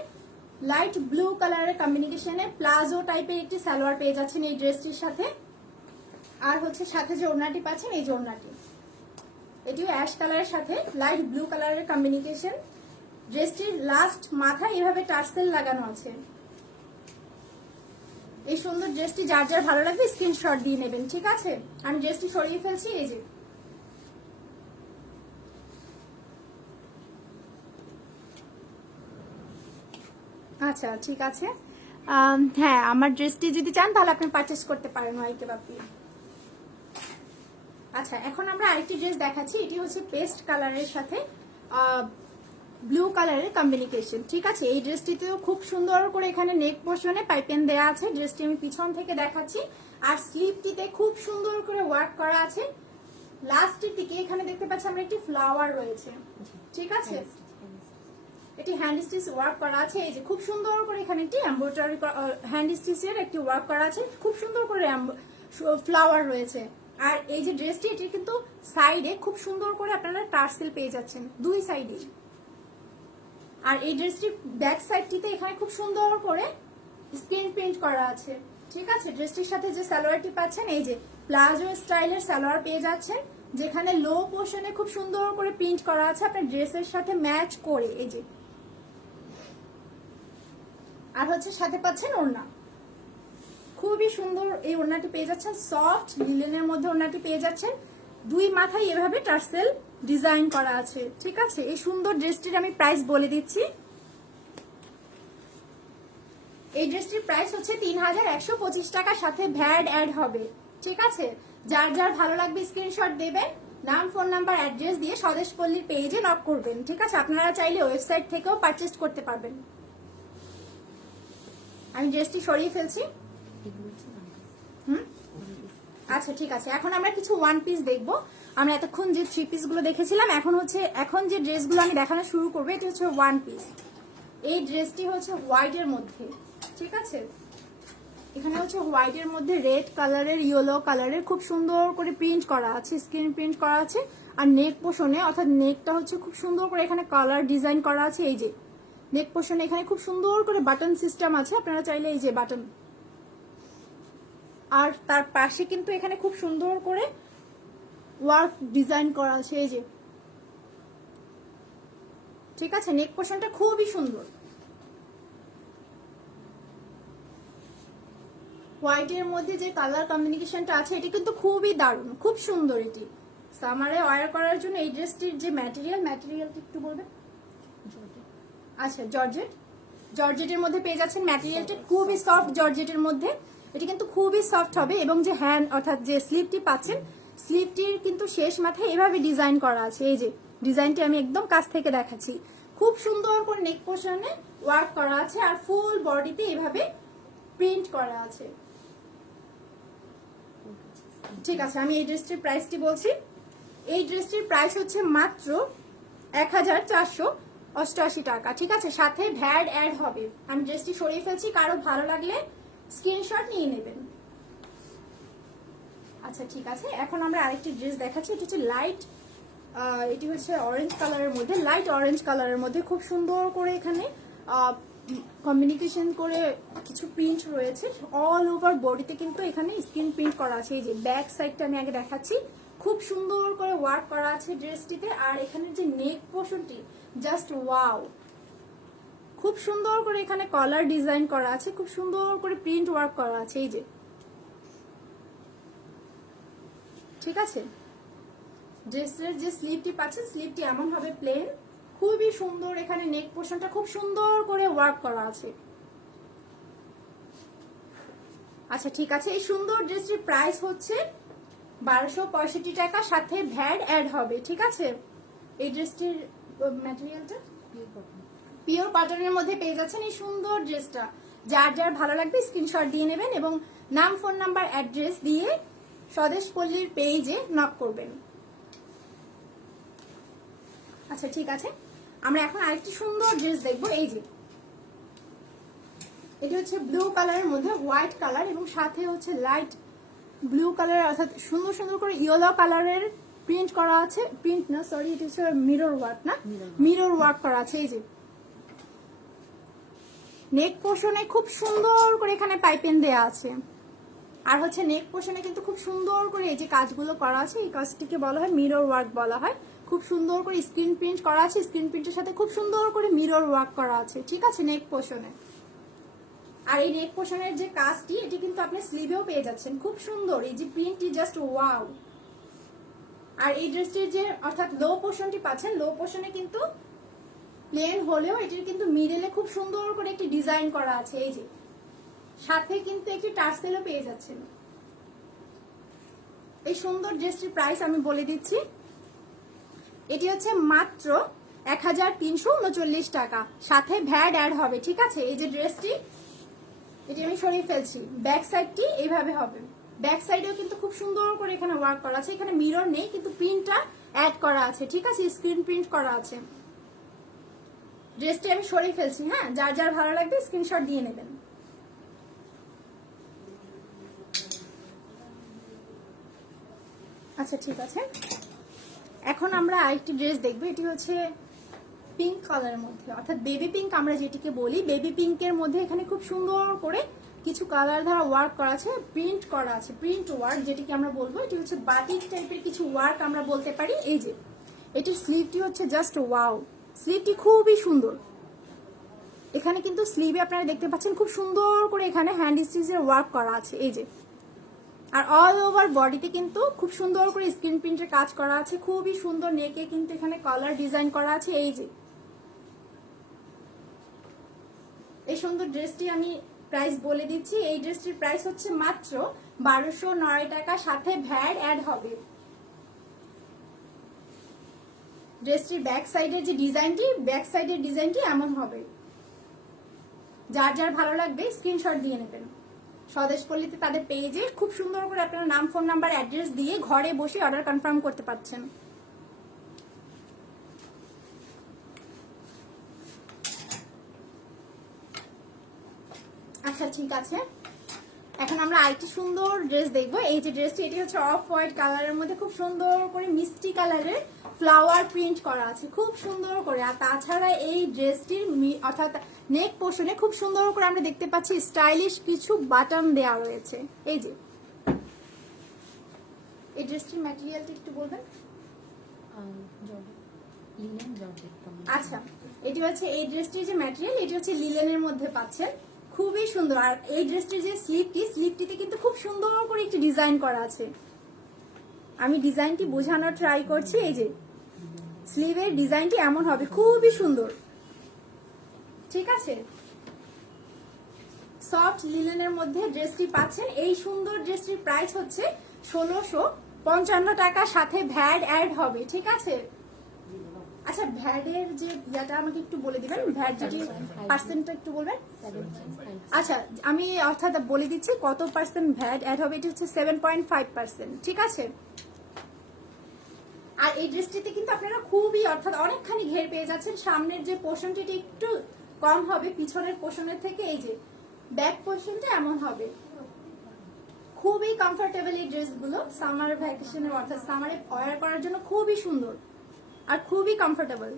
লাইট ব্লু কালারের কম্বিনেশনে প্লাজো টাইপের একটি সালোয়ার পেয়ে যাচ্ছেন এই ড্রেসটির সাথে। আর হচ্ছে সাথে যে ওড়নাটি পাচ্ছেন, এই যে ওড়নাটি, এটিও অ্যাশ কালারের সাথে লাইট ব্লু কালারের কম্বিনেশন। ড্রেসটির লাস্ট মাথায় এভাবে টার্সেল লাগানো আছে। এই সুন্দর ড্রেসটি যার যার ভালো লাগবে স্ক্রিনশট দিয়ে নেবেন, ঠিক আছে। আমি ড্রেসটি সরিয়ে ফেলছি, এই যে আচ্ছা ঠিক আছে। হ্যাঁ, আমার ড্রেসটি যদি চান তাহলে আপনি পারচেস করতে পারেন ওয়াইকে বাপি। আচ্ছা, এখন আমরা আরেকটি ড্রেস দেখাচ্ছি, এটি হচ্ছে পেস্ট কালারের সাথে ব্লু কালারের কম্বিনেশন, ঠিক আছে। এই ড্রেসটিতেও খুব সুন্দর করে এখানে নেক পোর্শনে পাইপেন দেয়া আছে। ড্রেসটি আমি পিছন থেকে দেখাচ্ছি। আর স্লিভটিতে খুব সুন্দর করে ওয়ার্ক করা আছে। লাস্টের দিকে এখানে দেখতে পাচ্ছি আমরা একটি ফ্লাওয়ার রয়েছে, ঠিক আছে। এটি হ্যান্ড স্টিচ ওয়ার্ক করা আছে। এই যে খুব সুন্দর করে এখানে একটি এমব্রয়ডারি হ্যান্ড স্টিচের একটি ওয়ার্ক করা আছে, খুব সুন্দর করে ফ্লাওয়ার রয়েছে। আর এই যে ড্রেসটি, এটি কিন্তু সাইডে খুব সুন্দর করে আপনারা টার্সেল পেয়ে যাচ্ছেন দুই সাইডে। আর এই ড্রেসটির ব্যাক সাইডটিতে এখানে খুব সুন্দর করে স্ক্রিন প্রিন্ট করা আছে, ঠিক আছে। ড্রেসটির সাথে যে সালোয়ারটি পাচ্ছেন, এই যে প্লাজো স্টাইলের সালোয়ার পেয়ে যাচ্ছেন, যেখানে লো পোর্শনে খুব সুন্দর করে প্রিন্ট করা আছে আপনার ড্রেসের সাথে ম্যাচ করে, এই যে। আর হচ্ছে সাথে পাচ্ছেন ওড়না, খুবই সুন্দর এই ওড়নাটি পেয়ে যাচ্ছেন, সফট লিলেনের মধ্যে ওড়নাটি পেয়ে যাচ্ছেন। দুই মাথায় এভাবে টার্সেল ডিজাইন করা আছে, ঠিক আছে। এই সুন্দর ড্রেসটির আমি প্রাইস বলে দিচ্ছি। এই ড্রেসটির প্রাইস হচ্ছে 3125 টাকা, সাথে ভ্যাট অ্যাড হবে, ঠিক আছে। যার যার ভালো লাগবে স্ক্রিনশট দেবেন, নাম, ফোন নাম্বার, অ্যাড্রেস দিয়ে স্বদেশ পল্লীর পেজে নক করবেন, ঠিক আছে। আপনারা চাইলে ওয়েবসাইট থেকেও পারচেজ করতে পারবেন। আমি ড্রেসটি সরিয়ে ফেলছি। আচ্ছা ঠিক আছে, এখন আমরা কিছু ওয়ান পিস দেখবো। আমরা এতক্ষণ যে থ্রি পিস গুলো দেখেছিলাম, এখন যে ড্রেসগুলো আমি দেখানো শুরু করবো, এটি হচ্ছে ওয়ান পিস। এই ড্রেসটি হচ্ছে হোয়াইটের মধ্যে, ঠিক আছে। এখানে হচ্ছে হোয়াইটের মধ্যে রেড কালারের, ইয়েলো কালারের খুব সুন্দর করে প্রিন্ট করা আছে, স্ক্রিন প্রিন্ট করা আছে। আর নেক পোর্শনে, অর্থাৎ নেকটা হচ্ছে খুব সুন্দর করে এখানে কালার ডিজাইন করা আছে। এই যে নেক পোর্শনে এখানে খুব সুন্দর করে বাটন সিস্টেম আছে, আপনারা চাইলে এই যে বাটন। আর তার পাশে কিন্তু এখানে খুব সুন্দর করে ওয়ার্ক ডিজাইন করা আছে, এই যে, ঠিক আছে। নেক পোর্শনটা খুবই সুন্দর। হোয়াইটের মধ্যে যে কালার কম্বিনেশনটা আছে, এটি কিন্তু খুবই দারুণ, খুব সুন্দর। এটি সামারে ওয়্যার করার জন্য এই ড্রেসটির যে ম্যাটেরিয়ালটা একটু বলবেন। আচ্ছা, জর্জেটের মধ্যে পেয়ে যাচ্ছেন। ম্যাটেরিয়ালটা খুবই সফট জর্জেটের মধ্যে, এটি কিন্তু খুবই সফট হবে। এবং যে হ্যান্ড অর্থাৎ যে স্লিভটি পাচ্ছেন, স্লিভটির কিন্তু শেষ মাথায় এভাবে ডিজাইন করা আছে। এই যে ডিজাইনটি আমি একদম কাছ থেকে দেখাচ্ছি, খুব সুন্দর করে নেক পোর্শনে ওয়ার্ক করা আছে। আর ফুল বডিতে এভাবে প্রিন্ট করা আছে, ঠিক আছে। আমি এই ড্রেসটির প্রাইসটি বলছি। এই ড্রেসটির প্রাইস হচ্ছে মাত্র 1488 টাকা, ঠিক আছে। সাথে ভ্যাট অ্যাড হবে। আমি ড্রেসটি সরিয়ে ফেলছি, কারো ভালো লাগলে স্ক্রিনশট নিয়ে নেবেন। আচ্ছা ঠিক আছে, এখন আমরা আরেকটি ড্রেস দেখাচ্ছি। এটি হচ্ছে এটি হচ্ছে অরেঞ্জ কালারের মধ্যে, লাইট অরেঞ্জ কালারের মধ্যে খুব সুন্দর করে এখানে কম্বিনেশন করে কিছু প্রিন্ট রয়েছে। অল ওভার বডিতে কিন্তু এখানে স্ক্রিন প্রিন্ট করা আছে। এই যে ব্যাক সাইডটা আমি আগে দেখাচ্ছি, খুব সুন্দর করে ওয়ার্ক করা আছে ড্রেসটিতে। আর এখানে যে নেক পোর্শনটি জাস্ট ওয়াও, খুব সুন্দর করে এখানে কলার ডিজাইন করা আছে, খুব সুন্দর করে প্রিন্ট ওয়ার্ক করা আছে, এই যে, ঠিক আছে। ড্রেসের যে স্লিভটি পাচ্ছেন, স্লিভটি এমন হবে প্লেন, খুবই সুন্দর। এখানে নেক পোর্শনটা খুব সুন্দর করে ওয়ার্ক করা আছে। আচ্ছা ঠিক আছে, এই সুন্দর ড্রেসটির প্রাইস হচ্ছে 1265 টাকা, সাথে ভ্যাট অ্যাড হবে, ঠিক আছে। এই ড্রেসটির ম্যাটেরিয়ালটা পিওর কটনের মধ্যে পেয়ে যাচ্ছেন এই সুন্দর ড্রেসটা। যার যার ভালো লাগবে স্ক্রিনশট দিয়ে নেবেন এবং নাম, ফোন নাম্বার, অ্যাড্রেস দিয়ে স্বদেশ পল্লীর পেজে নক করবেন। আচ্ছা ঠিক আছে, আমরা এখন আরেকটি সুন্দর ড্রেস দেখবো। এই যে এটা হচ্ছে ব্লু কালারের মধ্যে হোয়াইট কালার এবং সাথে হচ্ছে লাইট ব্লু কালার, অর্থাৎ সুন্দর সুন্দর করে ইয়েলো কালারের প্রিন্ট করা আছে। প্রিন্ট না, সরি, এটা হচ্ছে মিরর ওয়ার্ক, না মিরর ওয়ার্ক করা আছে। এই যে নেক পোর্শনে খুব সুন্দর করে এখানে পাইপিং দেয়া আছে, আর হচ্ছে নেক পোর্শনে কিন্তু খুব সুন্দর করে এই যে কাজগুলো করা আছে, এই কাজটিকে বলা হয় মিরর ওয়ার্ক বলা হয়। খুব সুন্দর করে স্ক্রিন প্রিন্ট করা আছে, স্ক্রিন প্রিন্টের সাথে খুব সুন্দর করে মিরর ওয়ার্ক করা আছে, ঠিক আছে, নেক পোর্শনে। আর এই নেক পোর্শনের যে কাজটি, এটি কিন্তু আপনি স্লিভেও পেয়ে যাচ্ছেন, খুব সুন্দর। এই যে প্রিন্টটি জাস্ট ওয়াও। আর এই ড্রেসটির যে অর্থাৎ লো পোর্শনটি পাচ্ছেন, লো পোর্শনে কিন্তু প্লেন হলেও এটির কিন্তু মিডলে খুব সুন্দর করে একটি ডিজাইন করা আছে। এই যে সাথে কিন্তু একটি টার্সেলও পেয়ে যাচ্ছেন। এই সুন্দর ড্রেসটির প্রাইস আমি বলে দিচ্ছি, এটি হচ্ছে মাত্র 1339 টাকা, সাথে ভ্যাট অ্যাড হবে, ঠিক আছে। এই যে ড্রেসটি, এটি আমি সরিয়ে ফেলছি, ব্যাক সাইডটি এইভাবে হবে। ব্যাক সাইডেও কিন্তু খুব সুন্দর করে এখানে ওয়ার্ক করা আছে, এখানে মিরর নেই কিন্তু প্রিন্টটা অ্যাড করা আছে, ঠিক আছে, স্ক্রিন প্রিন্ট করা আছে। ড্রেসটি আমি সরিয়ে ফেলছি, হ্যাঁ, যার যার ভালো লাগবে স্ক্রিনশট দিয়ে নেবেন। আচ্ছা ঠিক আছে, এখন আমরা আরেকটি ড্রেস দেখবো। এটি হচ্ছে পিঙ্ক কালারের মধ্যে, অর্থাৎ বেবি পিঙ্ক আমরা যেটিকে বলি। বেবি পিঙ্কের মধ্যে এখানে খুব সুন্দর করে কিছু কালার দ্বারা ওয়ার্ক করা আছে, প্রিন্ট করা আছে, প্রিন্ট ওয়ার্ক যেটিকে আমরা বলবো। এটি হচ্ছে বাটিক টাইপের কিছু ওয়ার্ক আমরা বলতে পারি। এই যে এটির স্লিভটি হচ্ছে জাস্ট ওয়াও, স্লিভটি খুবই সুন্দর। এখানে কিন্তু স্লিভে আপনারা দেখতে পাচ্ছেন খুব সুন্দর করে এখানে হ্যান্ড স্টিচের ওয়ার্ক করা আছে। এই যে, আর অল ওভার বডিতে কিন্তু খুব সুন্দর করে স্ক্রিন প্রিন্টের কাজ করা আছে, খুবই সুন্দর। নেকে কিন্তু এখানে কলার ডিজাইন করা আছে। এই যে এই সুন্দর ড্রেসটি আমি প্রাইস বলে দিচ্ছি, এই ড্রেসটির প্রাইস হচ্ছে মাত্র 1209 টাকা, সাথে ভ্যাট অ্যাড হবে। ড্রেসটির ব্যাক সাইডের যে ডিজাইনটি, ব্যাক সাইডের ডিজাইনটি এমন হবে। যার যার ভালো লাগবে স্ক্রিনশট দিয়ে নেবেন। স্বদেশ পল্লীতে তাদের পেজে খুব সুন্দর করে আপনার নাম, ফোন নাম্বার, অ্যাড্রেস দিয়ে ঘরে বসে অর্ডার কনফার্ম করতে পারছেন। আচ্ছা ঠিক আছে, এখন আমরা আরেকটি সুন্দর ড্রেস দেখবো। এই যে ড্রেসটি, এটি হচ্ছে অফ হোয়াইট কালারের মধ্যে খুব সুন্দর করে মিষ্টি কালারের ফ্লাওয়ার প্রিন্ট করা আছে, খুব সুন্দর করে। আর তাছাড়া এই ড্রেসটির অর্থাৎ নেক পোর্শনে খুব সুন্দর করে আমরা দেখতে পাচ্ছি স্টাইলিশ কিছু বাটন দেওয়া রয়েছে। এই যে এই ড্রেসটির ম্যাটেরিয়ালটা একটু বলবেন। আচ্ছা, এটি হচ্ছে এই ড্রেসটির যে ম্যাটেরিয়াল, এটি হচ্ছে লিলেনের মধ্যে পাচ্ছেন, খুবই সুন্দর। আর এই ড্রেসটির যে স্লিপটিতে কিন্তু খুব সুন্দর করে একটি ডিজাইন করা আছে। আমি ডিজাইনটি বোঝানোর ট্রাই করছি। এই যে স্লিভের ডিজাইনটি এমন হবে, খুবই সুন্দর, ঠিক আছে। সফট লিলেনের মধ্যে ড্রেসটি পাচ্ছেন। এই সুন্দর ড্রেসটির প্রাইস হচ্ছে 1655 টাকা, সাথে ভ্যাট অ্যাড হবে, ঠিক আছে। আচ্ছা, ভ্যাটের যে ইয়াটা আমাকে একটু বলে দিবেন, ভ্যাট যেটি পার্সেন্টটা একটু বলবেন। আচ্ছা, আমি অর্থাৎ বলে দিচ্ছি কত পার্সেন্ট ভ্যাট অ্যাড হবে। এটি হচ্ছে 7.5%, ঠিক আছে। আর এই ড্রেসটিতে কিন্তু আপনারা খুবই অর্থাৎ অনেকখানি ঘের পেয়ে যাচ্ছেন। সামনের যে পোর্শনটি একটু কম হবে পিছনের পোর্শনের থেকে। এই যে ব্যাক পোর্শনটা এমন হবে, খুবই কমফোর্টেবল এই ড্রেসগুলো। সামার ভ্যাকেশনের অর্থাৎ সামারে ওয়্যার করার জন্য খুবই সুন্দর আর খুবই কমফোর্টেবল,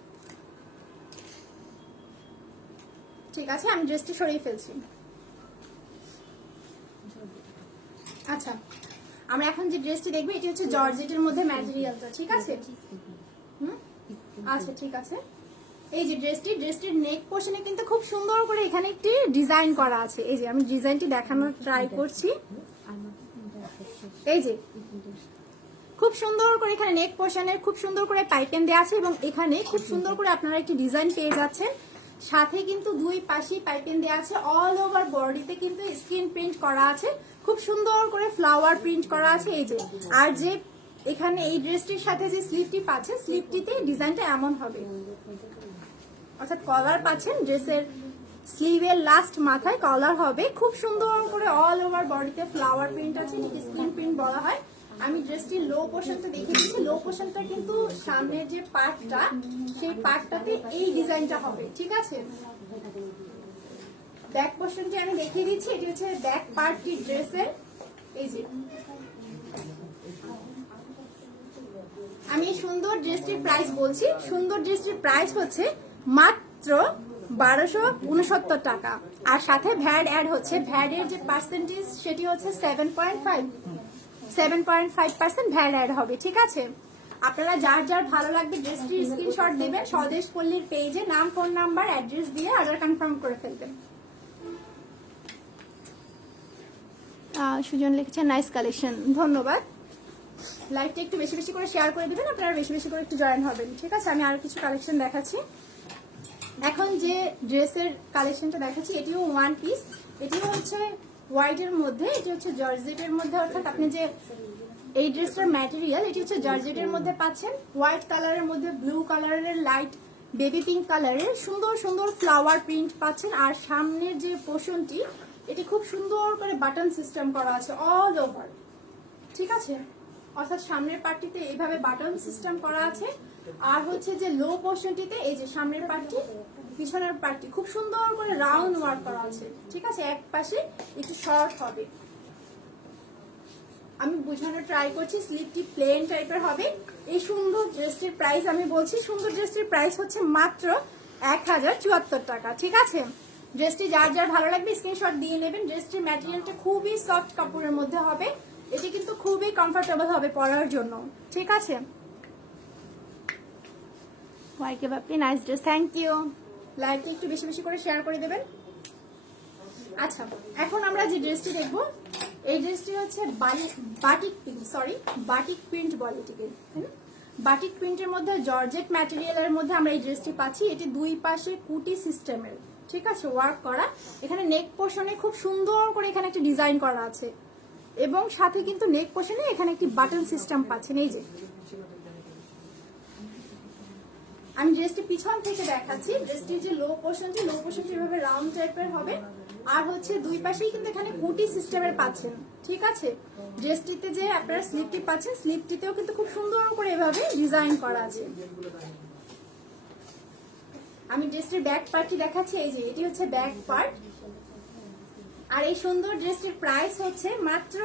ঠিক আছে। আমি ড্রেসটি সরিয়ে ফেলছি। আচ্ছা, আমরা এখন যে ড্রেসটি দেখবো, এটি হচ্ছে জর্জেটের মধ্যে ম্যাটেরিয়ালটা, ঠিক আছে। আচ্ছা ঠিক আছে, এই যে ড্রেসটির নেক পোর্শনে কিন্তু খুব সুন্দর করে এখানে একটি ডিজাইন করা আছে। এই যে আমি ডিজাইনটি দেখানোর ট্রাই করছি। এই যে খুব সুন্দর করে এখানে নেক পোর্শনের খুব সুন্দর করে পাইপেন দেওয়া আছে এবং এখানে খুব সুন্দর করে আপনারা একটি ডিজাইন পেয়ে যাচ্ছেন। সাথে কিন্তু দুই পাশেই পাইপেন দেওয়া আছে। অল ওভার বডিতে কিন্তু স্ক্রিন প্রিন্ট করা আছে, খুব সুন্দর করে ফ্লাওয়ার প্রিন্ট করা আছে। এই যে, আর যে এখানে এই ড্রেসটির সাথে যে স্লিভটি পাচ্ছে, স্লিভটিতে ডিজাইনটা এমন হবে, অর্থাৎ কলার পাচ্ছেন ড্রেসের স্লিভের লাস্ট মাথায় কলার হবে, খুব সুন্দর করে অল ওভার বডিতে ফ্লাওয়ার প্রিন্ট আছে, স্ক্রিন প্রিন্ট বলা হয়। আমি ড্রেসটির লো পোর্শনটা দেখিয়ে দিচ্ছি। লো পোর্শনটা কিন্তু সামনের যে পার্টটা, সেই পার্টটাতে এই ডিজাইনটা হবে, ঠিক আছে। ব্যাক পোর্শনটি আমি দেখিয়ে দিচ্ছি। এটি হচ্ছে ব্যাক পার্টটি ড্রেসের। এই যে আমি সুন্দর ড্রেসটির প্রাইস বলছি। সুন্দর ড্রেসটির প্রাইস হচ্ছে মাত্র 1269 টাকা, আর সাথে ভ্যাট অ্যাড হচ্ছে। ভ্যাটের যে পার্সেন্টেজ সেটি হচ্ছে 7.5% ভ্যাট অ্যাড হবে, ঠিক আছে। আপনারা যার যার ভালো লাগবে ড্রেসটির স্ক্রিনশট দেবেন, স্বদেশ পল্লীর পেজে নাম, ফোন নাম্বার, অ্যাড্রেস দিয়ে অর্ডার কনফার্ম করে ফেলবেন। সুজন লিখেছে নাইস কালেকশন, ধন্যবাদ। লাইভটা একটু বেশি বেশি করে শেয়ার করে দিবেন, আপনারা বেশি বেশি করে একটু জয়েন হবেন, ঠিক আছে। আমি আরো কিছু কালেকশন দেখাচ্ছি। এখন যে ড্রেসের কালেকশনটা দেখাচ্ছি এটিও ওয়ান পিস। এটিও হচ্ছে হোয়াইটের মধ্যে, এটি হচ্ছে জর্জেটের মধ্যে, অর্থাৎ আপনি যে এই ড্রেসটার ম্যাটেরিয়াল এটি হচ্ছে জর্জেটের মধ্যে পাচ্ছেন। হোয়াইট কালারের মধ্যে ব্লু কালারের, লাইট বেবি পিঙ্ক কালারের সুন্দর সুন্দর ফ্লাওয়ার প্রিন্ট পাচ্ছেন। আর সামনের যে পোর্শনটি এটি খুব সুন্দর করে বাটন সিস্টেম করা আছে অল ওভার, ঠিক আছে। অর্থাৎ সামনের পার্টটিতে এইভাবে বাটন সিস্টেম করা আছে। আর হচ্ছে যে লো পোর্শনটিতে এই যে সামনের পার্টটি, পিছনের পার্টটি খুব সুন্দর করে রাউন্ড ওয়ার্ক করা আছে, ঠিক আছে। এক পাশে একটু শর্ট হবে, আমি বোঝানোর ট্রাই করছি। স্লিভটি প্লেন টাইপের হবে। এই সুন্দর ড্রেসটির প্রাইস আমি বলছি, সুন্দর ড্রেসটির প্রাইস হচ্ছে মাত্র 1074 টাকা, ঠিক আছে। ড্রেসটি যার যার ভালো লাগবে স্ক্রিনশট দিয়ে নেবেন। ড্রেসটির ম্যাটেরিয়ালটা খুবই সফট কাপড়ের মধ্যে হবে। এটি কিন্তু খুবই কমফোর্টেবল হবে পরার জন্য, ঠিক আছে। ওয়াইকে বাপি নাইস ড্রেস, থ্যাংক ইউ। লাইভটা একটু বেশি বেশি করে শেয়ার করে দেবেন। আচ্ছা, এখন আমরা যে ড্রেসটি দেখবো এই ড্রেসটি হচ্ছে বাটিক প্রিন্ট, বাটিক প্রিন্ট বলে এটিকে। বাটিক প্রিন্টের মধ্যে জর্জেট ম্যাটেরিয়ালের মধ্যে আমরা এই ড্রেসটি পাচ্ছি। এটি দুই পাশে কুটি সিস্টেমের, ঠিক আছে, ওয়ার্ক করা। এখানে নেক পোর্শনে খুব সুন্দর করে এখানে একটা ডিজাইন করা আছে, এবং সাথে কিন্তু নেক পোর্শনে এখানে একটি বাটন সিস্টেম পাচ্ছেন। এই যে আমি ড্রেসটি পিছন থেকে দেখাচ্ছি। ড্রেসটির যে লো পোর্শনটি এভাবে রাউন্ড টাইপের হবে। আর হচ্ছে দুই পাশেই কিন্তু এখানে কুটি সিস্টেমের পাচ্ছেন, ঠিক আছে। ড্রেসটিতে যে আপনারা স্লিভটি পাচ্ছেন, স্লিভটিতেও কিন্তু খুব সুন্দর করে এভাবে ডিজাইন করা আছে। আমি ড্রেসটির ব্যাক পার্টটি দেখাচ্ছি। এই যে এটি হচ্ছে ব্যাক পার্ট। আর এই সুন্দর ড্রেসটির প্রাইস হচ্ছে মাত্র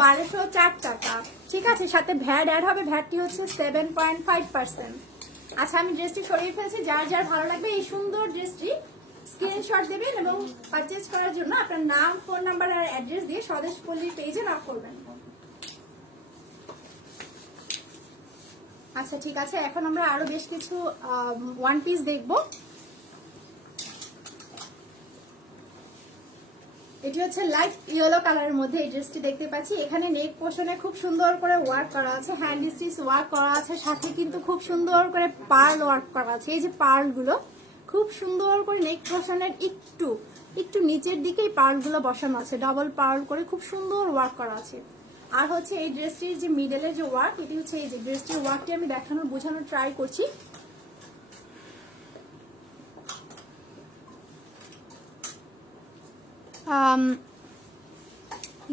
1204 টাকা, ঠিক আছে। সাথে ভ্যাট অ্যাড হবে, ভ্যাটটি হচ্ছে 7.5%। আচ্ছা, আমি ড্রেসটি সরিয়ে ফেলছি। যার যার ভালো লাগবে এই সুন্দর ড্রেসটি স্ক্রিনশট দেবেন এবং পারচেজ করার জন্য আপনার নাম, ফোন নাম্বার আর অ্যাড্রেস দিয়ে স্বদেশ পল্লীর পেজে নক করবেন। আচ্ছা, ঠিক আছে। এখন আমরা আরো বেশ কিছু ওয়ান পিস দেখবো। এটি হচ্ছে লাইট ইয়েলো কালারের মধ্যে এই ড্রেসটি দেখতে পাচ্ছি। এখানে নেক পোর্শনে খুব সুন্দর করে ওয়ার্ক করা আছে, হ্যান্ড স্টিচ ওয়ার্ক করা আছে, সাথে কিন্তু খুব সুন্দর করে পার্ল ওয়ার্ক করা আছে। এই যে পার্লগুলো খুব সুন্দর করে নেক পোর্শনের একটু নিচের দিকেই পার্লগুলো বসানো আছে, ডাবল পার্ল করে খুব সুন্দর ওয়ার্ক করা আছে। আর হচ্ছে এই ড্রেসটির যে মিডলের যে ওয়ার্ক, এটি হচ্ছে এই যে ড্রেসটির ওয়ার্কটি আমি বোঝানোর ট্রাই করছি।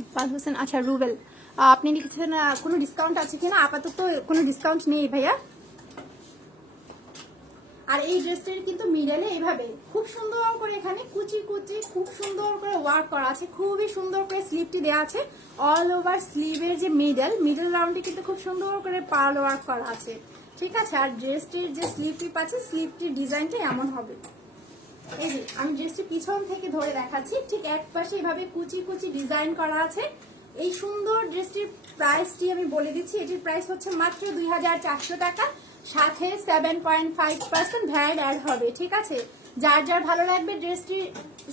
ইকবাল হোসেন, আচ্ছা রুবেল, আপনি লিখেছেন কোনো ডিসকাউন্ট আছে কিনা। আপাতত কোনো ডিসকাউন্ট নেই ভাইয়া। আর এই ড্রেসটির কিন্তু মিডলে এইভাবে খুব সুন্দর করে এখানে কুচি খুব সুন্দর করে ওয়ার্ক করা আছে, খুবই সুন্দর করে স্লিভটি দেওয়া আছে। অল ওভার স্লিভের যে মিডল রাউন্ডে কিন্তু খুব সুন্দর করে পার্ল ওয়ার্ক করা আছে, ঠিক আছে। আর ড্রেসটির যে স্লিভটি পাচ্ছে, স্লিভটির ডিজাইনটা এমন হবে। এই যে আমি ড্রেসটি পিছন থেকে ধরে দেখাচ্ছি, ঠিক এক পাশে এভাবে কুচি ডিজাইন করা আছে। এই সুন্দর ড্রেসটির প্রাইসটি আমি বলে দিচ্ছি। এটির প্রাইস হচ্ছে মাত্র 2400 টাকা, সাথে 7.5% ভ্যাট অ্যাড হবে, ঠিক আছে। যার যার ভালো লাগবে ড্রেসটির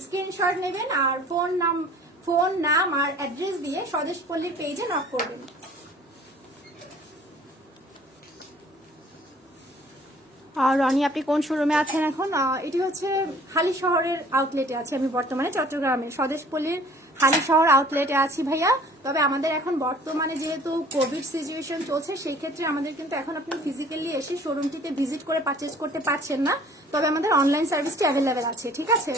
স্ক্রিনশট নেবেন আর ফোন নাম আর অ্যাড্রেস দিয়ে স্বদেশ পল্লীর পেজে নক করবেন। আর রনি, আপনি কোন শোরুমে আছেন এখন? এটি হচ্ছে হালি শহরের আউটলেটে আছে আমি বর্তমানে, চট্টগ্রামের স্বদেশ পল্লীর হালি শহর আউটলেটে আছি ভাইয়া। তবে আমাদের এখন বর্তমানে যেহেতু কোভিড সিচুয়েশন চলছে, সেই ক্ষেত্রে আমাদের কিন্তু এখন আপনি ফিজিক্যালি এসে শোরুমটিতে ভিজিট করে পারচেজ করতে পারছেন না। তবে আমাদের অনলাইন সার্ভিসটি অ্যাভেলেবেল আছে, ঠিক আছে।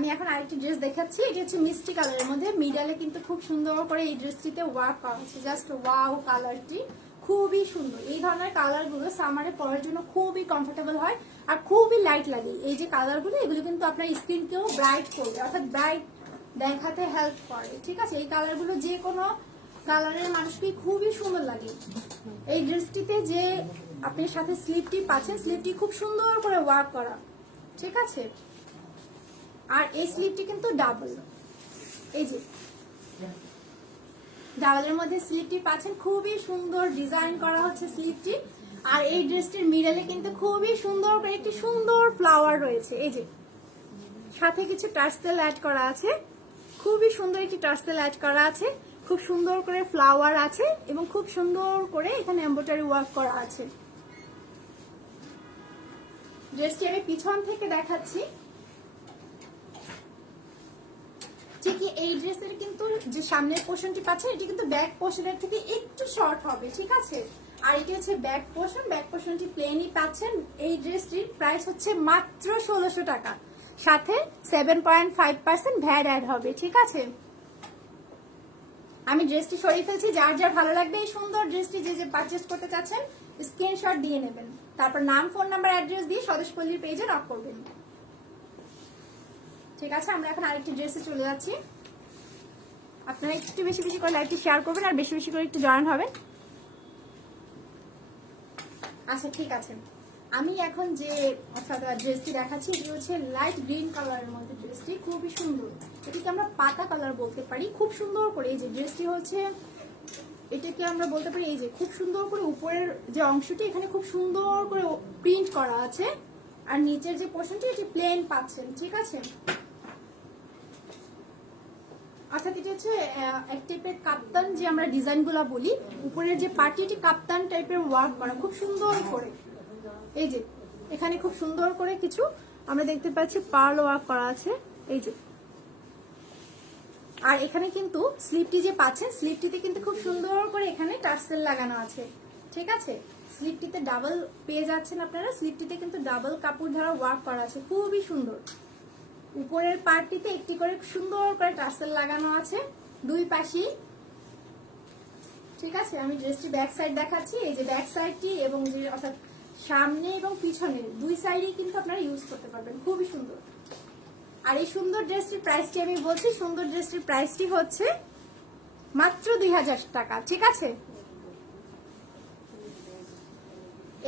আমি এখন আরেকটি ড্রেস দেখাচ্ছি। এটি হচ্ছে মিষ্টি কালারের মধ্যে, মিডলে কিন্তু খুব সুন্দর করে এই ড্রেসটিতে ওয়ার্ক করা হচ্ছে। জাস্ট ওয়াও, কালারটি খুবই সুন্দর। এই ধরনের কালারগুলো সামারে পরার জন্য খুবই কমফোর্টেবল হয় আর খুবই লাইট লাগে। এই যে কালারগুলো, এগুলো কিন্তু আপনার স্কিনকেও ব্রাইট করবে, অর্থাৎ ব্রাইট দেখাতে হেল্প করে। ঠিক আছে, এই কালারগুলো যে কোনো কালারের মানুষকে খুবই সুন্দর লাগে। এই ড্রেসটিতে যে আপনি সাথে স্লিপটি পাচ্ছেন, স্লিপটি খুব সুন্দর করে ওয়ার্ক করা। ঠিক আছে, আর এই স্লিপটি কিন্তু ডাবল, এই যে ডাবলের মধ্যে স্লিপটি পাচ্ছেন, খুবই সুন্দর ডিজাইন করা হচ্ছে স্লিপটি। আর এই ড্রেসটির মিডলে কিন্তু খুবই সুন্দর করে একটি সুন্দর ফ্লাওয়ার রয়েছে। এই যে সাথে কিছু টার্সেল অ্যাড করা আছে, খুবই সুন্দর একটি টার্সেল অ্যাড করা আছে, খুব সুন্দর করে ফ্লাওয়ার আছে এবং খুব সুন্দর করে এখানে এমব্রয়ডারি ওয়ার্ক করা আছে। ড্রেসটি আমি পিছন থেকে দেখাচ্ছি। ঠিকই এই ড্রেসের কিন্তু যে সামনের পোর্শনটি পাচ্ছেন, এটি কিন্তু ব্যাক পোর্শনের থেকে একটু শর্ট হবে। ঠিক আছে, আর এটি হচ্ছে ব্যাক পোর্শন, ব্যাক পোর্শনটি প্লেনই পাচ্ছেন। এই ড্রেসটির প্রাইস হচ্ছে মাত্র 1600 টাকা, সাথে 7.5% ভ্যাট অ্যাড হবে। ঠিক আছে, আমি ড্রেসটি সরিয়ে ফেলছি। যার যার ভালো লাগবে এই সুন্দর ড্রেসটি যে পারচেস করতে চাচ্ছেন, স্ক্রিনশট দিয়ে নেবেন, তারপর নাম, ফোন নাম্বার, অ্যাড্রেস দিয়ে স্বদেশপল্লীর পেজে নক করবেন। ঠিক আছে, আমরা এখন আরেকটি ড্রেসে চলে যাচ্ছি। আপনারা একটু বেশি বেশি করে লাইভটি শেয়ার করবেন আর বেশি বেশি করে একটু জয়েন হবেন। আচ্ছা ঠিক আছে, আমি এখন যে অর্থাৎ ড্রেসটি দেখাচ্ছি, এটি হচ্ছে লাইট গ্রিন কালারের মধ্যে। ড্রেসটি খুবই সুন্দর, এটিকে আমরা পাতা কালার বলতে পারি। খুব সুন্দর করে এই যে ড্রেসটি হচ্ছে, এটাকে আমরা বলতে পারি এই যে খুব সুন্দর করে উপরের যে অংশটি এখানে খুব সুন্দর করে প্রিন্ট করা আছে, আর নিচের যে পোর্শনটি এটি প্লেন পাচ্ছেন। ঠিক আছে, অর্থাৎ এটা হচ্ছে এক টাইপের কাপ্তান, যে আমরা ডিজাইনগুলো বলি, উপরের যে পার্টি এটি কাপ্তান টাইপের ওয়ার্ক করা খুব সুন্দর করে। এই যে এখানে খুব সুন্দর করে কিছু আমরা দেখতে পাচ্ছি পার্ল ওয়ার্ক করা আছে, এই যে। আর এখানে কিন্তু স্লিপটি যে পাচ্ছেন, স্লিপটিতে কিন্তু খুব সুন্দর করে এখানে টার্সেল লাগানো আছে। ঠিক আছে, স্লিপটিতে ডাবল পেয়ে যাচ্ছেন আপনারা, স্লিপটিতে কিন্তু ডাবল কাপড় দ্বারা ওয়ার্ক করা আছে, খুবই সুন্দর। উপরের পার্টটিতে একটি করে সুন্দর করে টার্সেল লাগানো আছে দুই পাশেই। ঠিক আছে, আমি ড্রেসটি ব্যাক সাইড দেখাচ্ছি। এই যে ব্যাক সাইডটি এবং যে অর্থাৎ সামনে এবং পিছনে দুই সাইডেই কিন্তু আপনারা ইউজ করতে পারবেন, খুবই সুন্দর। আর এই সুন্দর ড্রেসটির প্রাইসটি আমি বলছি, সুন্দর ড্রেসটির প্রাইসটি হচ্ছে মাত্র 2000 টাকা। ঠিক আছে,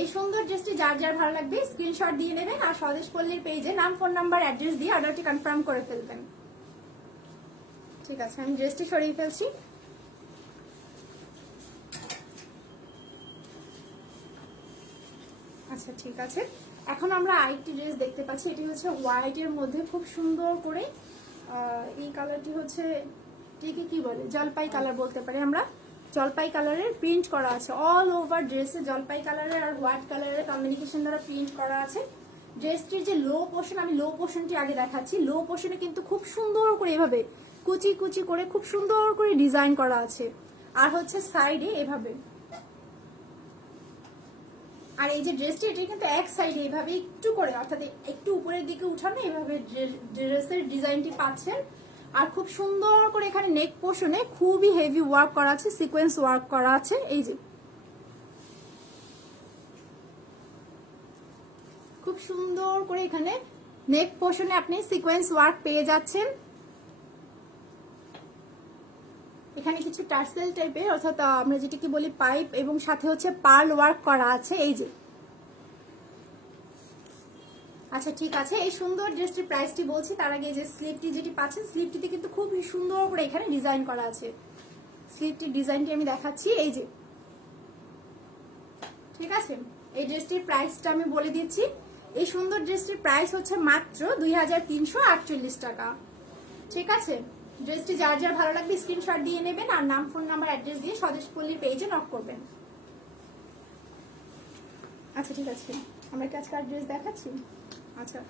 এই সুন্দর ড্রেসটি যার যার ভালো লাগবে স্ক্রিনশট দিয়ে নেবেন আর স্বদেশপল্লীর পেজে নাম, ফোন নাম্বার, অ্যাড্রেস দিয়ে অর্ডারটি কনফার্ম করে ফেলবেন। ঠিক আছে, আমি ড্রেসটি সরিয়ে ফেলছি। আচ্ছা ঠিক আছে, এখন আমরা আরেকটি ড্রেস দেখতে পাচ্ছি। এটি হচ্ছে হোয়াইটের মধ্যে খুব সুন্দর করে, এই কালারটি হচ্ছে এটিকে কি বলে, জলপাই কালার বলতে পারি আমরা। জলপাই কালারের প্রিন্ট করা আছে অল ওভার ড্রেসে, জলপাই কালারের আর হোয়াইট কালারের কম্বিনেশন দ্বারা প্রিন্ট করা আছে। ড্রেসটির যে লো পোর্শন, আমি লো পোর্শনটি আগে দেখাচ্ছি। লো পোর্শনে কিন্তু খুব সুন্দর করে এভাবে কুচি কুচি করে খুব সুন্দর করে ডিজাইন করা আছে, আর হচ্ছে সাইডে এভাবে। আর এই যে ড্রেসটি, এটি কিন্তু এক সাইডে এভাবে একটু করে, অর্থাৎ একটু উপরের দিকে উঠানো, এভাবে ড্রেসের ডিজাইনটি পাচ্ছেন। আর খুব সুন্দর করে এখানে নেক পোর্শনে খুবই হেভি ওয়ার্ক করা আছে, সিকোয়েন্স ওয়ার্ক করা আছে। এই যে খুব সুন্দর করে এখানে নেক পোর্শনে আপনি সিকোয়েন্স ওয়ার্ক পেয়ে যাচ্ছেন। এখানে কিছু টার্সেল টাইপের, অর্থাৎ আমরা যেটাকে বলি পাইপ, এবং সাথে হচ্ছে পার্ল ওয়ার্ক করা আছে। এই যে আচ্ছা ঠিক আছে, এই সুন্দর ড্রেসটির প্রাইসটি বলছি তার আগে যে স্লিপটি যেটি পাচ্ছেন, স্লিপটিতে কিন্তু খুব সুন্দর করে এখানে ডিজাইন করা আছে। স্লিপটির ডিজাইনটি আমি দেখাচ্ছি, এই যে। ঠিক আছে, এই ড্রেসটির প্রাইসটা আমি বলে দিচ্ছি। এই সুন্দর ড্রেসটির প্রাইস হচ্ছে মাত্র 2348 টাকা। ঠিক আছে, ড্রেসটি যার যার ভালো লাগবে স্ক্রিনশট দিয়ে নেবেন আর নাম, ফোন নাম্বার, অ্যাড্রেস দিয়ে স্বদেশপল্লীর পেজে নক করবেন। আচ্ছা ঠিক আছে, আমরা কি আজকে আর ড্রেস দেখাচ্ছি? আচ্ছা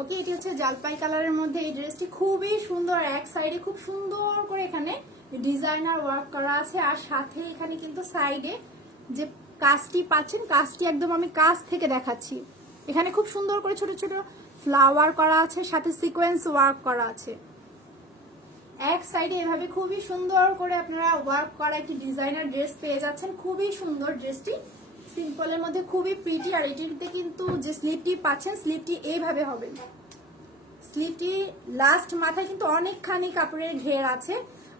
ওকে, এটি হচ্ছে জলপাই কালারের মধ্যে। এই ড্রেসটি খুবই সুন্দর, এক সাইডে খুব সুন্দর করে এখানে ডিজাইনার ওয়ার্ক করা আছে, আর সাথে এখানে কিন্তু সাইডে যে কাজটি পাচ্ছেন, কাজটি একদম আমি কাছ থেকে দেখাচ্ছি। এখানে খুব সুন্দর করে ছোট ছোট ফ্লাওয়ার করা আছে, সাথে সিকোয়েন্স ওয়ার্ক করা আছে। এক সাইডে এভাবে খুবই সুন্দর করে আপনারা ওয়ার্ক করা একটি ডিজাইনার ড্রেস পেয়ে যাচ্ছেন। খুবই সুন্দর ড্রেসটি, সিম্পলের মধ্যে খুবই প্রিটি। আর এটিতে কিন্তু যে স্লিভটি পাচ্ছেন, স্লিভটি এইভাবে হবে। স্লিভটি লাস্ট মাথায় কিন্তু অনেকখানি কাপড়ের ঘের আছে,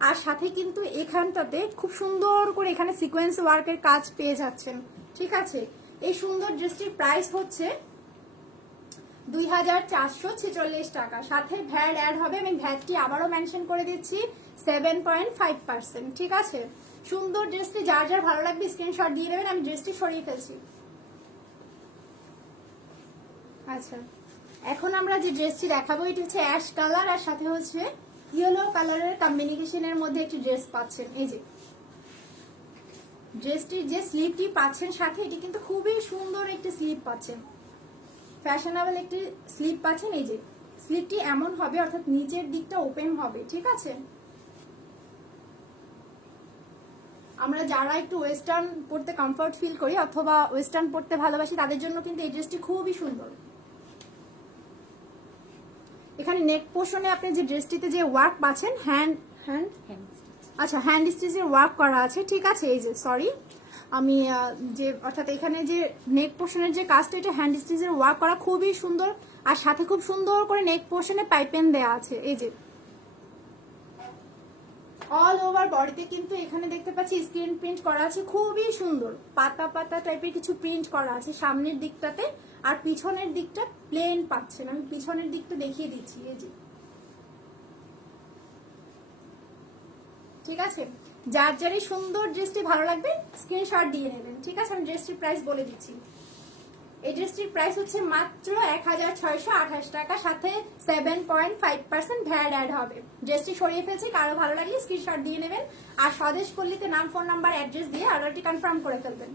আর সাথে কিন্তু এখানটাতে খুব সুন্দর করে এখানে সিকোয়েন্স ওয়ার্কের কাজ পেয়ে যাচ্ছেন। ঠিক আছে, এই সুন্দর ড্রেসটির প্রাইস হচ্ছে 2446 টাকা, সাথে ভ্যাট অ্যাড হবে। আমি ভ্যাটটি আবারও মেনশন করে দিচ্ছি, 7.5%। ঠিক আছে, সুন্দর ড্রেসটি যার যার ভালো লাগবে স্ক্রিনশট দিয়ে দেবেন। আমি ড্রেসটি সরিয়ে ফেলছি। আচ্ছা, এখন আমরা যে ড্রেসটি দেখাবো এটি হচ্ছে অ্যাশ কালার, আর সাথে হচ্ছে ইয়েলো কালারের কম্বিনেশনের মধ্যে একটি ড্রেস পাচ্ছেন। এই যে ড্রেসটির যে স্লিভটি পাচ্ছেন সাথে, এটি কিন্তু খুবই সুন্দর একটি স্লিভ পাচ্ছেন, ফ্যাশনেবল একটি স্লিভ পাচ্ছেন। এই যে স্লিভটি এমন হবে, অর্থাৎ নিচের দিকটা ওপেন হবে। ঠিক আছে, আমরা যারা একটু ওয়েস্টার্ন পড়তে কমফর্ট ফিল করি অথবা ওয়েস্টার্ন পড়তে ভালোবাসি, তাদের জন্য কিন্তু এই ড্রেসটি খুবই সুন্দর। এখানে নেক পোর্শনে আপনি যে ড্রেসটিতে যে ওয়ার্ক পাচ্ছেন, হ্যান্ড স্টিচের ওয়ার্ক করা আছে। ঠিক আছে, এই যে সরি আমি যে অর্থাৎ এখানে যে নেক পোর্শনের যে কাজটা, এটা হ্যান্ড স্টিচের ওয়ার্ক করা, খুবই সুন্দর। আর সাথে খুব সুন্দর করে নেক পোর্শনে পাইপেন দেয়া আছে। এই যে অল ওভার বডিতে কিন্তু এখানে দেখতে পাচ্ছি স্ক্রিন প্রিন্ট করা আছে, খুবই সুন্দর। পাতা পাতা টাইপের কিছু প্রিন্ট করা আছে সামনের দিকটাতে, আর পিছনের দিকটা প্লেন পাচ্ছেন। আমি পিছনের দিকটা দেখিয়ে দিচ্ছি। এই যে ঠিক আছে, যার যার এই সুন্দর ড্রেসটি ভালো লাগবে স্ক্রিনশট দিয়ে নেবেন। ঠিক আছে, আমি ড্রেসটির প্রাইস বলে দিচ্ছি। এই ড্রেসটির প্রাইস হচ্ছে মাত্র 1628 টাকা, সাথে 7.5% ভ্যাট অ্যাড হবে। ড্রেসটি সরিয়ে ফেলছি, কারো ভালো লাগলে স্ক্রিনশট দিয়ে নেবেন, আর স্বদেশ পল্লীতে নাম, ফোন নাম্বার, অ্যাড্রেস দিয়ে অর্ডারটি কনফার্ম করে ফেলবেন।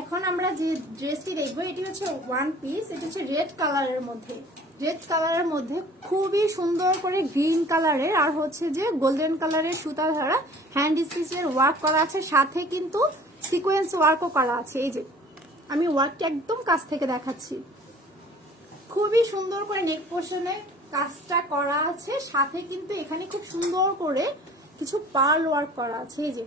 এখন আমরা যে ড্রেসটি দেখবো এটি হচ্ছে ওয়ান পিস। এটি হচ্ছে রেড কালারের মধ্যে, রেড কালারের মধ্যে খুবই সুন্দর করে গ্রিন কালারের আর হচ্ছে যে গোল্ডেন কালারের সুতা ধারা হ্যান্ড স্টিচের ওয়ার্ক করা আছে, সাথে কিন্তু সিকোয়েন্স ওয়ার্কও করা আছে। এই যে আমি ওয়ার্কটি একদম কাছ থেকে দেখাচ্ছি, খুবই সুন্দর করে নেক পোর্শনে কাজটা করা আছে, সাথে কিন্তু এখানে খুব সুন্দর করে কিছু পার্ল ওয়ার্ক করা আছে। এই যে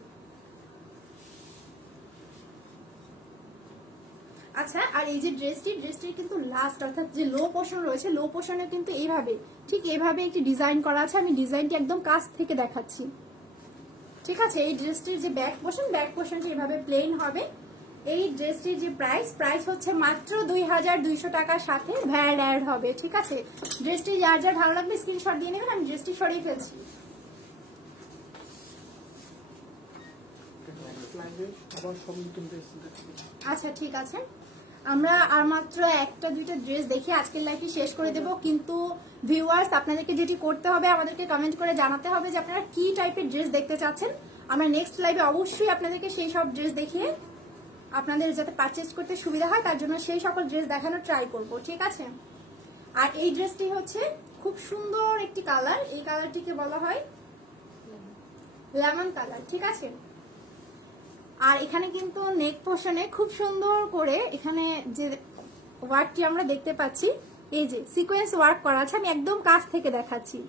আচ্ছা, আর এই যে ড্রেসটির কিন্তু লাস্ট অর্থাৎ যে লো পোর্শন রয়েছে, লো পোর্শনে কিন্তু এইভাবে ঠিক এইভাবে একটি ডিজাইন করা আছে। আমি ডিজাইনটি একদম কাছ থেকে দেখাচ্ছি। ঠিক আছে, এই ড্রেসটির যে ব্যাক পোর্শনটি এভাবে প্লেন হবে। এই ড্রেসটির যে প্রাইস হচ্ছে মাত্র 2200 টাকার, সাথে ভ্যাট অ্যাড হবে। ঠিক আছে, ড্রেসটি যার যার ভালো লাগবে স্ক্রিনশট দিয়ে নেবেন। আমি ড্রেসটি সরিয়ে ফেলছি। আচ্ছা ঠিক আছে, আমরা আর মাত্র একটা দুইটা ড্রেস দেখে আজকের লাইভটি শেষ করে দেব। কিন্তু ভিউয়ার্স, আপনাদেরকে যেটি করতে হবে, আমাদেরকে কমেন্ট করে জানাতে হবে যে আপনারা কি টাইপের ড্রেস দেখতে চাচ্ছেন। আমরা নেক্সট লাইভে অবশ্যই আপনাদেরকে সেই সব ড্রেস দেখিয়ে আপনাদের যাতে পারচেজ করতে সুবিধা হয় তার জন্য সেই সকল ড্রেস দেখানোর ট্রাই করব। ঠিক আছে, আর এই ড্রেসটি হচ্ছে খুব সুন্দর একটি কালার, এই কালারটিকে বলা হয় লেমন কালার। ঠিক আছে, আর এখানে কিন্তু নেক পোর্শনে খুব সুন্দর করে এখানে যে ওয়ার্কটি আমরা দেখতে পাচ্ছি, এই যে সিকোয়েন্স ওয়ার্ক করা আছে। আমি একদম কাছ থেকে দেখাচ্ছি,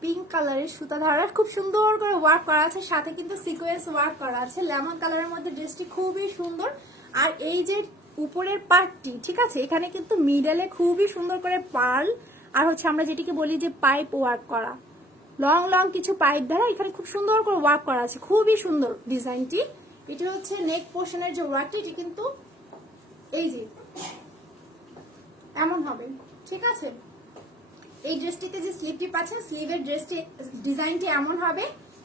পিঙ্ক কালারের সুতা ধারার খুব সুন্দর করে ওয়ার্ক করা আছে, সাথে কিন্তু সিকোয়েন্স ওয়ার্ক করা আছে। লেমন কালারের মধ্যে ড্রেসটি খুবই সুন্দর। আর এই যে উপরের পার্টটি, ঠিক আছে, এখানে কিন্তু মিডলে খুবই সুন্দর করে পার্ল আর হচ্ছে আমরা যেটিকে বলি যে পাইপ ওয়ার্ক করা, লং লং কিছু পাইপ দ্বারা এখানে খুব সুন্দর করে ওয়ার্ক করা আছে। খুবই সুন্দর ডিজাইনটি। এটা হচ্ছে নেক পোর্শনের যে ওয়ার্কটি, এটি কিন্তু এই যে এমন হবে। ঠিক আছে, এই ড্রেসটিতে যে স্লিভটি পাচ্ছেন, স্লিভের ড্রেসটি ডিজাইনটি এমন হবে,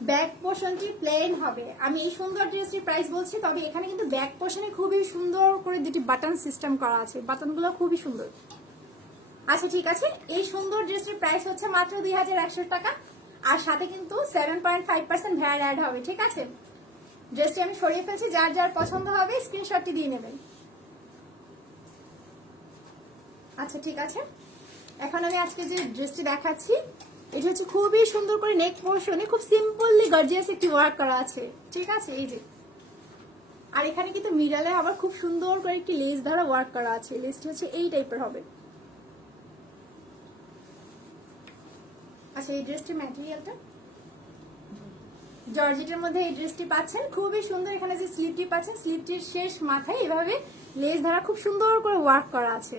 ব্যাক পোর্শনটি প্লেন হবে। আমি এই সুন্দর ড্রেসটির প্রাইস বলছি, তবে এখানে কিন্তু ব্যাক পোর্শনে খুবই সুন্দর করে দুটি বাটন সিস্টেম করা আছে, বাটনগুলো খুবই সুন্দর। আচ্ছা ঠিক আছে, এই সুন্দর ড্রেসটির প্রাইস হচ্ছে মাত্র 2100 টাকা, আর সাথে কিন্তু 7.5% ভ্যাট অ্যাড হবে। ঠিক আছে, ড্রেসটি আমি সরিয়ে ফেলছি, যার যার পছন্দ হবে স্ক্রিনশটটি দিয়ে নেবেন। আচ্ছা ঠিক আছে, এখন আমি আজকে যে ড্রেসটি দেখাচ্ছি এটা হচ্ছে খুবই সুন্দর করে নেক পোর্শনে খুব সিম্পলি গর্জিয়াস একটি ওয়ার্ক করা আছে। ঠিক আছে, এই যে আর এখানে কিন্তু মিডলে আবার খুব সুন্দর করে একটি লেস দ্বারা ওয়ার্ক করা আছে। লেসটি হচ্ছে এই টাইপের হবে। আচ্ছা, এই ড্রেসটির ম্যাটেরিয়ালটা জর্জেটের মধ্যে এই ড্রেসটি পাচ্ছেন, খুবই সুন্দর। এখানে যে স্লিভটি পাচ্ছেন, স্লিভটির শেষ মাথায় এভাবে লেস দ্বারা খুব সুন্দর করে ওয়ার্ক করা আছে।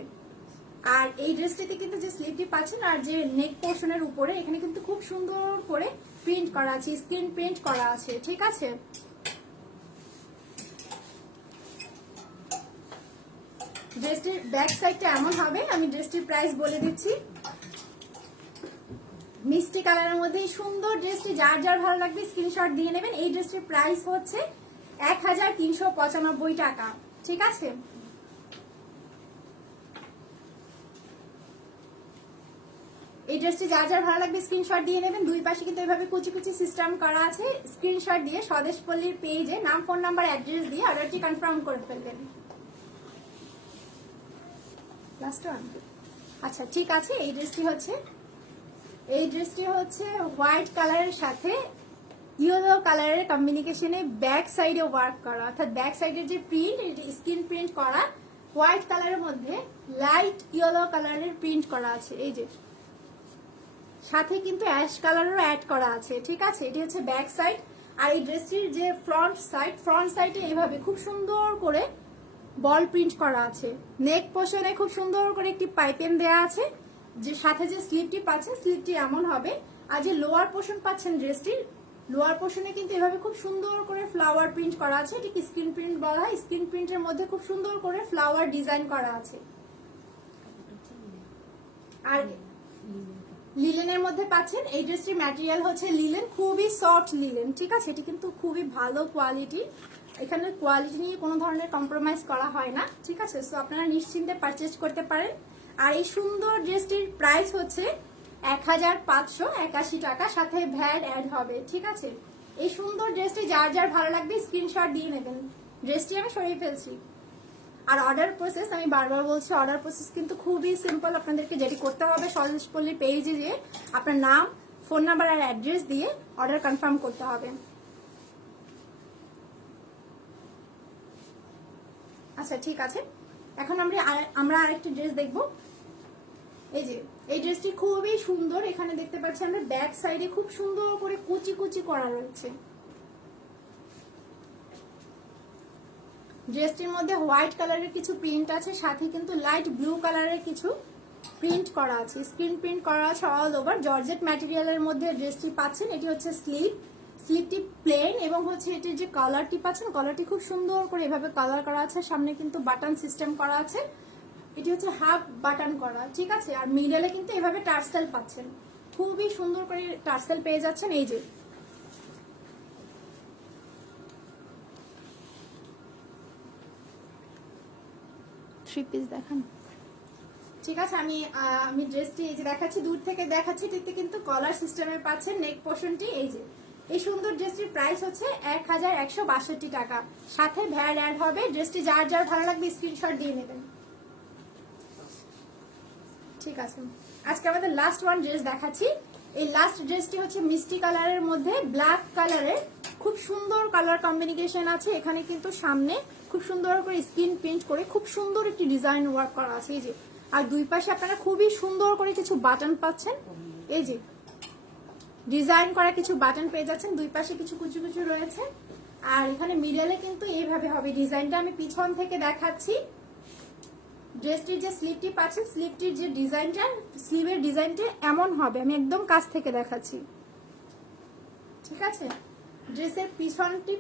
আর এই ড্রেসটিতে কিন্তু যে স্লিভটি পাচ্ছেন আর যে নেক পোর্শনের উপরে এখানে কিন্তু খুব সুন্দর করে প্রিন্ট করা আছে, স্ক্রিন প্রিন্ট করা আছে, ঠিক আছে। ড্রেসটির ব্যাক সাইডটা এমন হবে। আমি ড্রেসটির প্রাইস বলে দিচ্ছি। মিষ্টি কালারের মধ্যে এই সুন্দর ড্রেসটি যার যার ভালো লাগবে স্ক্রিনশট দিয়ে নেবেন। এই ড্রেসটির প্রাইস হচ্ছে 1395 টাকা, ঠিক আছে। এই ড্রেসটি যার যার ভালো লাগবে স্ক্রিনশট দিয়ে নেবেন। দুই পাশে কিন্তু এভাবে কুচি কুচি সিস্টেম করা আছে। স্ক্রিনশট দিয়ে স্বদেশ পল্লীর পেজে নাম, ফোন নাম্বার, অ্যাড্রেস দিয়ে অর্ডারটি কনফার্ম করে ফেলবেন। Last one. আচ্ছা, ঠিক আছে। এই ড্রেসটি হচ্ছে হোয়াইট কালারের সাথে ইয়েলো কালারের কম্বিনেশনে ব্যাক সাইডে ওয়ার্ক করা, অর্থাৎ ব্যাক সাইডের যে প্রিন্ট স্ক্রিন প্রিন্ট করা হোয়াইট কালারের মধ্যে লাইট ইয়েলো কালারের প্রিন্ট করা আছে। এই যে সাথে কিন্তু অ্যাশ কালারেরও অ্যাড করা আছে, ঠিক আছে। এটি হচ্ছে ব্যাক সাইড। আর এই ড্রেসটির যে ফ্রন্ট সাইডে এইভাবে খুব সুন্দর করে বল প্রিন্ট করা আছে। নেক পোর্শনে খুব সুন্দর করে একটি পাইপেন দেয়া আছে। যে সাথে যে স্লিভটি পাচ্ছেন স্লিভটি এমন হবে। আর যে লোয়ার পোর্শন পাচ্ছেন ড্রেসটির লোয়ার পোর্শনে কিন্তু এভাবে খুব সুন্দর করে ফ্লাওয়ার প্রিন্ট করা আছে। এটিকে স্ক্রিন প্রিন্ট বলা হয়। স্ক্রিন প্রিন্টের মধ্যে খুব সুন্দর করে ফ্লাওয়ার ডিজাইন করা আছে। আর লিলেনের মধ্যে পাচ্ছেন। এই ড্রেসটির ম্যাটেরিয়াল হচ্ছে লিলেন, খুবই সফট লিলেন, ঠিক আছে। এটি কিন্তু খুবই ভালো কোয়ালিটি। এখানে কোয়ালিটি নিয়ে কোনো ধরনের কম্প্রোমাইজ করা হয় না, ঠিক আছে। সো আপনারা নিশ্চিন্তে পারচেজ করতে পারেন। আর এই সুন্দর ড্রেসটির প্রাইস হচ্ছে 1581 টাকা, সাথে ভ্যাট অ্যাড হবে, ঠিক আছে। এই সুন্দর ড্রেসটি যার যার ভালো লাগবে স্ক্রিনশট দিয়ে নেবেন। ড্রেসটি আমি সরিয়ে ফেলছি। আর অর্ডার প্রসেস আমি বারবার বলছি, অর্ডার প্রসেস কিন্তু খুবই সিম্পল। আপনাদেরকে যেটি করতে হবে স্বদেশ পল্লীর পেজে গিয়ে আপনার নাম, ফোন নাম্বার আর অ্যাড্রেস দিয়ে অর্ডার কনফার্ম করতে হবে। আচ্ছা, ঠিক আছে। এখন আমরা আরেকটি ড্রেস দেখব। এই ড্রেসটি খুবই সুন্দর। এখানে দেখতে পাচ্ছি আমরা ব্যাক সাইডে খুব সুন্দর করে কুচি কুচি করা রয়েছে। ড্রেসটির মধ্যে হোয়াইট কালারের কিছু প্রিন্ট আছে, সাথে কিন্তু লাইট ব্লু কালারের কিছু প্রিন্ট করা আছে, স্ক্রিন প্রিন্ট করা আছে অল ওভার। জর্জেট ম্যাটেরিয়ালের মধ্যে ড্রেসটি পাচ্ছেন। এটি হচ্ছে স্লিভটি প্লেন এবং হচ্ছে এটির যে কালারটি পাচ্ছেন কালারটি খুব সুন্দর করে এভাবে কালার করা আছে। সামনে কিন্তু বাটন সিস্টেম করা আছে। এটি হচ্ছে হাফ বাটন করা, ঠিক আছে। আর মিডলে কিন্তু এভাবে টার্সেল পাচ্ছেন, খুবই সুন্দর করে টার্সেল পেয়ে যাচ্ছেন। এই যে থ্রি পিস দেখান, ঠিক আছে। আমি ড্রেসটি এই যে দেখাচ্ছি, দূর থেকে দেখাচ্ছি। এটিতে কিন্তু কলার সিস্টেমে পাচ্ছেন নেক পোর্শনটি। এই যে এই সুন্দর ড্রেসটির প্রাইস হচ্ছে 1162 টাকা, সাথে ভ্যাট অ্যাড হবে। ড্রেসটি যার যার ভালো লাগবে স্ক্রিনশট দিয়ে নেবেন, ঠিক আছে। আজকে আমাদের লাস্ট ওয়ান ড্রেস দেখাচ্ছি। এই লাস্ট ড্রেসটি হচ্ছে মিষ্টি কালারের মধ্যে ব্ল্যাক কালারের খুব সুন্দর কালার কম্বিনেশন আছে। এখানে কিন্তু সামনে খুব সুন্দর করে স্ক্রিন প্রিন্ট করে খুব সুন্দর একটি ডিজাইন ওয়ার্ক করা আছে। এই যে আর দুই পাশে আপনারা খুবই সুন্দর করে কিছু বাটন পাচ্ছেন। এই যে ডিজাইন করা কিছু বাটন পেয়ে যাচ্ছেন। দুই পাশে কিছু কুচু কুচু রয়েছে। আর এখানে মিডলে কিন্তু এইভাবে হবে ডিজাইনটা। আমি পিছন থেকে দেখাচ্ছি। ড্রেসটির যে স্লিভটি পাচ্ছেন স্লিভটির যে ডিজাইনটা, স্লিভের ডিজাইনটা এমন হবে। আমি একদম কাছ থেকে দেখাচ্ছি, ঠিক আছে। ড্রেসের পিছনটি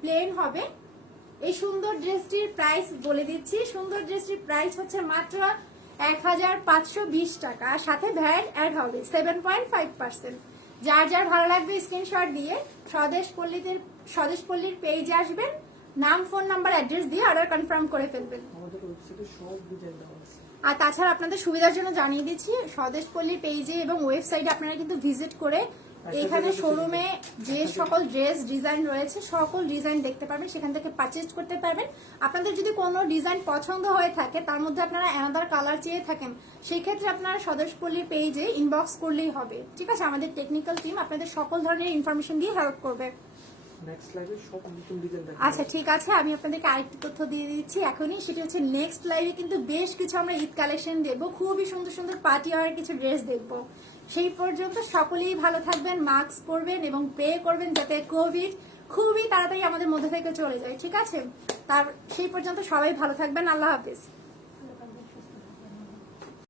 প্লেন হবে। এই সুন্দর ড্রেসটির প্রাইস বলে দিচ্ছি। সুন্দর ড্রেসটির প্রাইস হচ্ছে মাত্র 1520 টাকা, সাথে ভ্যাট অ্যাড হবে 7.5%। যার যার ভালো লাগবে স্ক্রিনশট দিয়ে স্বদেশ পল্লীর পেজে আসবেন, নাম, ফোন নাম্বার, অ্যাড্রেস দিয়ে অর্ডার কনফার্ম করে ফেলবেন। আমাদের ওয়েবসাইটে সব ডিজাইন দেওয়া আছে। আর তাছাড়া আপনাদের সুবিধার জন্য জানিয়ে দিচ্ছি, স্বদেশ পল্লীর পেজে এবং ওয়েবসাইটে আপনারা কিন্তু ভিজিট করে এখানে শোরুমে যে সকল ড্রেস ডিজাইন রয়েছে সকল ডিজাইন দেখতে পারবেন, সেখান থেকে পারচেজ করতে পারবেন। আপনাদের যদি কোনো ডিজাইন পছন্দ হয়ে থাকে, তার মধ্যে আপনারা অ্যানাদার কালার চেয়ে থাকেন, সেই ক্ষেত্রে আপনারা স্বদেশ পল্লীর পেজে ইনবক্স করলেই হবে, ঠিক আছে। আমাদের টেকনিক্যাল টিম আপনাদের সকল ধরনের ইনফরমেশন দিয়ে হেল্প করবে। নেক্সট লাইভে সব নতুন ডিজাইন দেখাবো। আচ্ছা ঠিক আছে, আমি আপনাদেরকে আরেকটি তথ্য দিয়ে দিচ্ছি এখনই, সেটা হচ্ছে নেক্সট লাইভে কিন্তু বেশ কিছু আমরা ঈদ কালেকশন দেখবো, খুবই সুন্দর সুন্দর পার্টি ওয়ার কিছু ড্রেস দেখবো। সেই পর্যন্ত সকলেই ভালো থাকবেন, মাস্ক পরবেন এবং প্রে করবেন যাতে কোভিড খুবই তাড়াতাড়ি আমাদের মধ্যে থেকে চলে যায়, ঠিক আছে? তার সেই পর্যন্ত সবাই ভালো থাকবেন, আল্লাহ হাফিজ।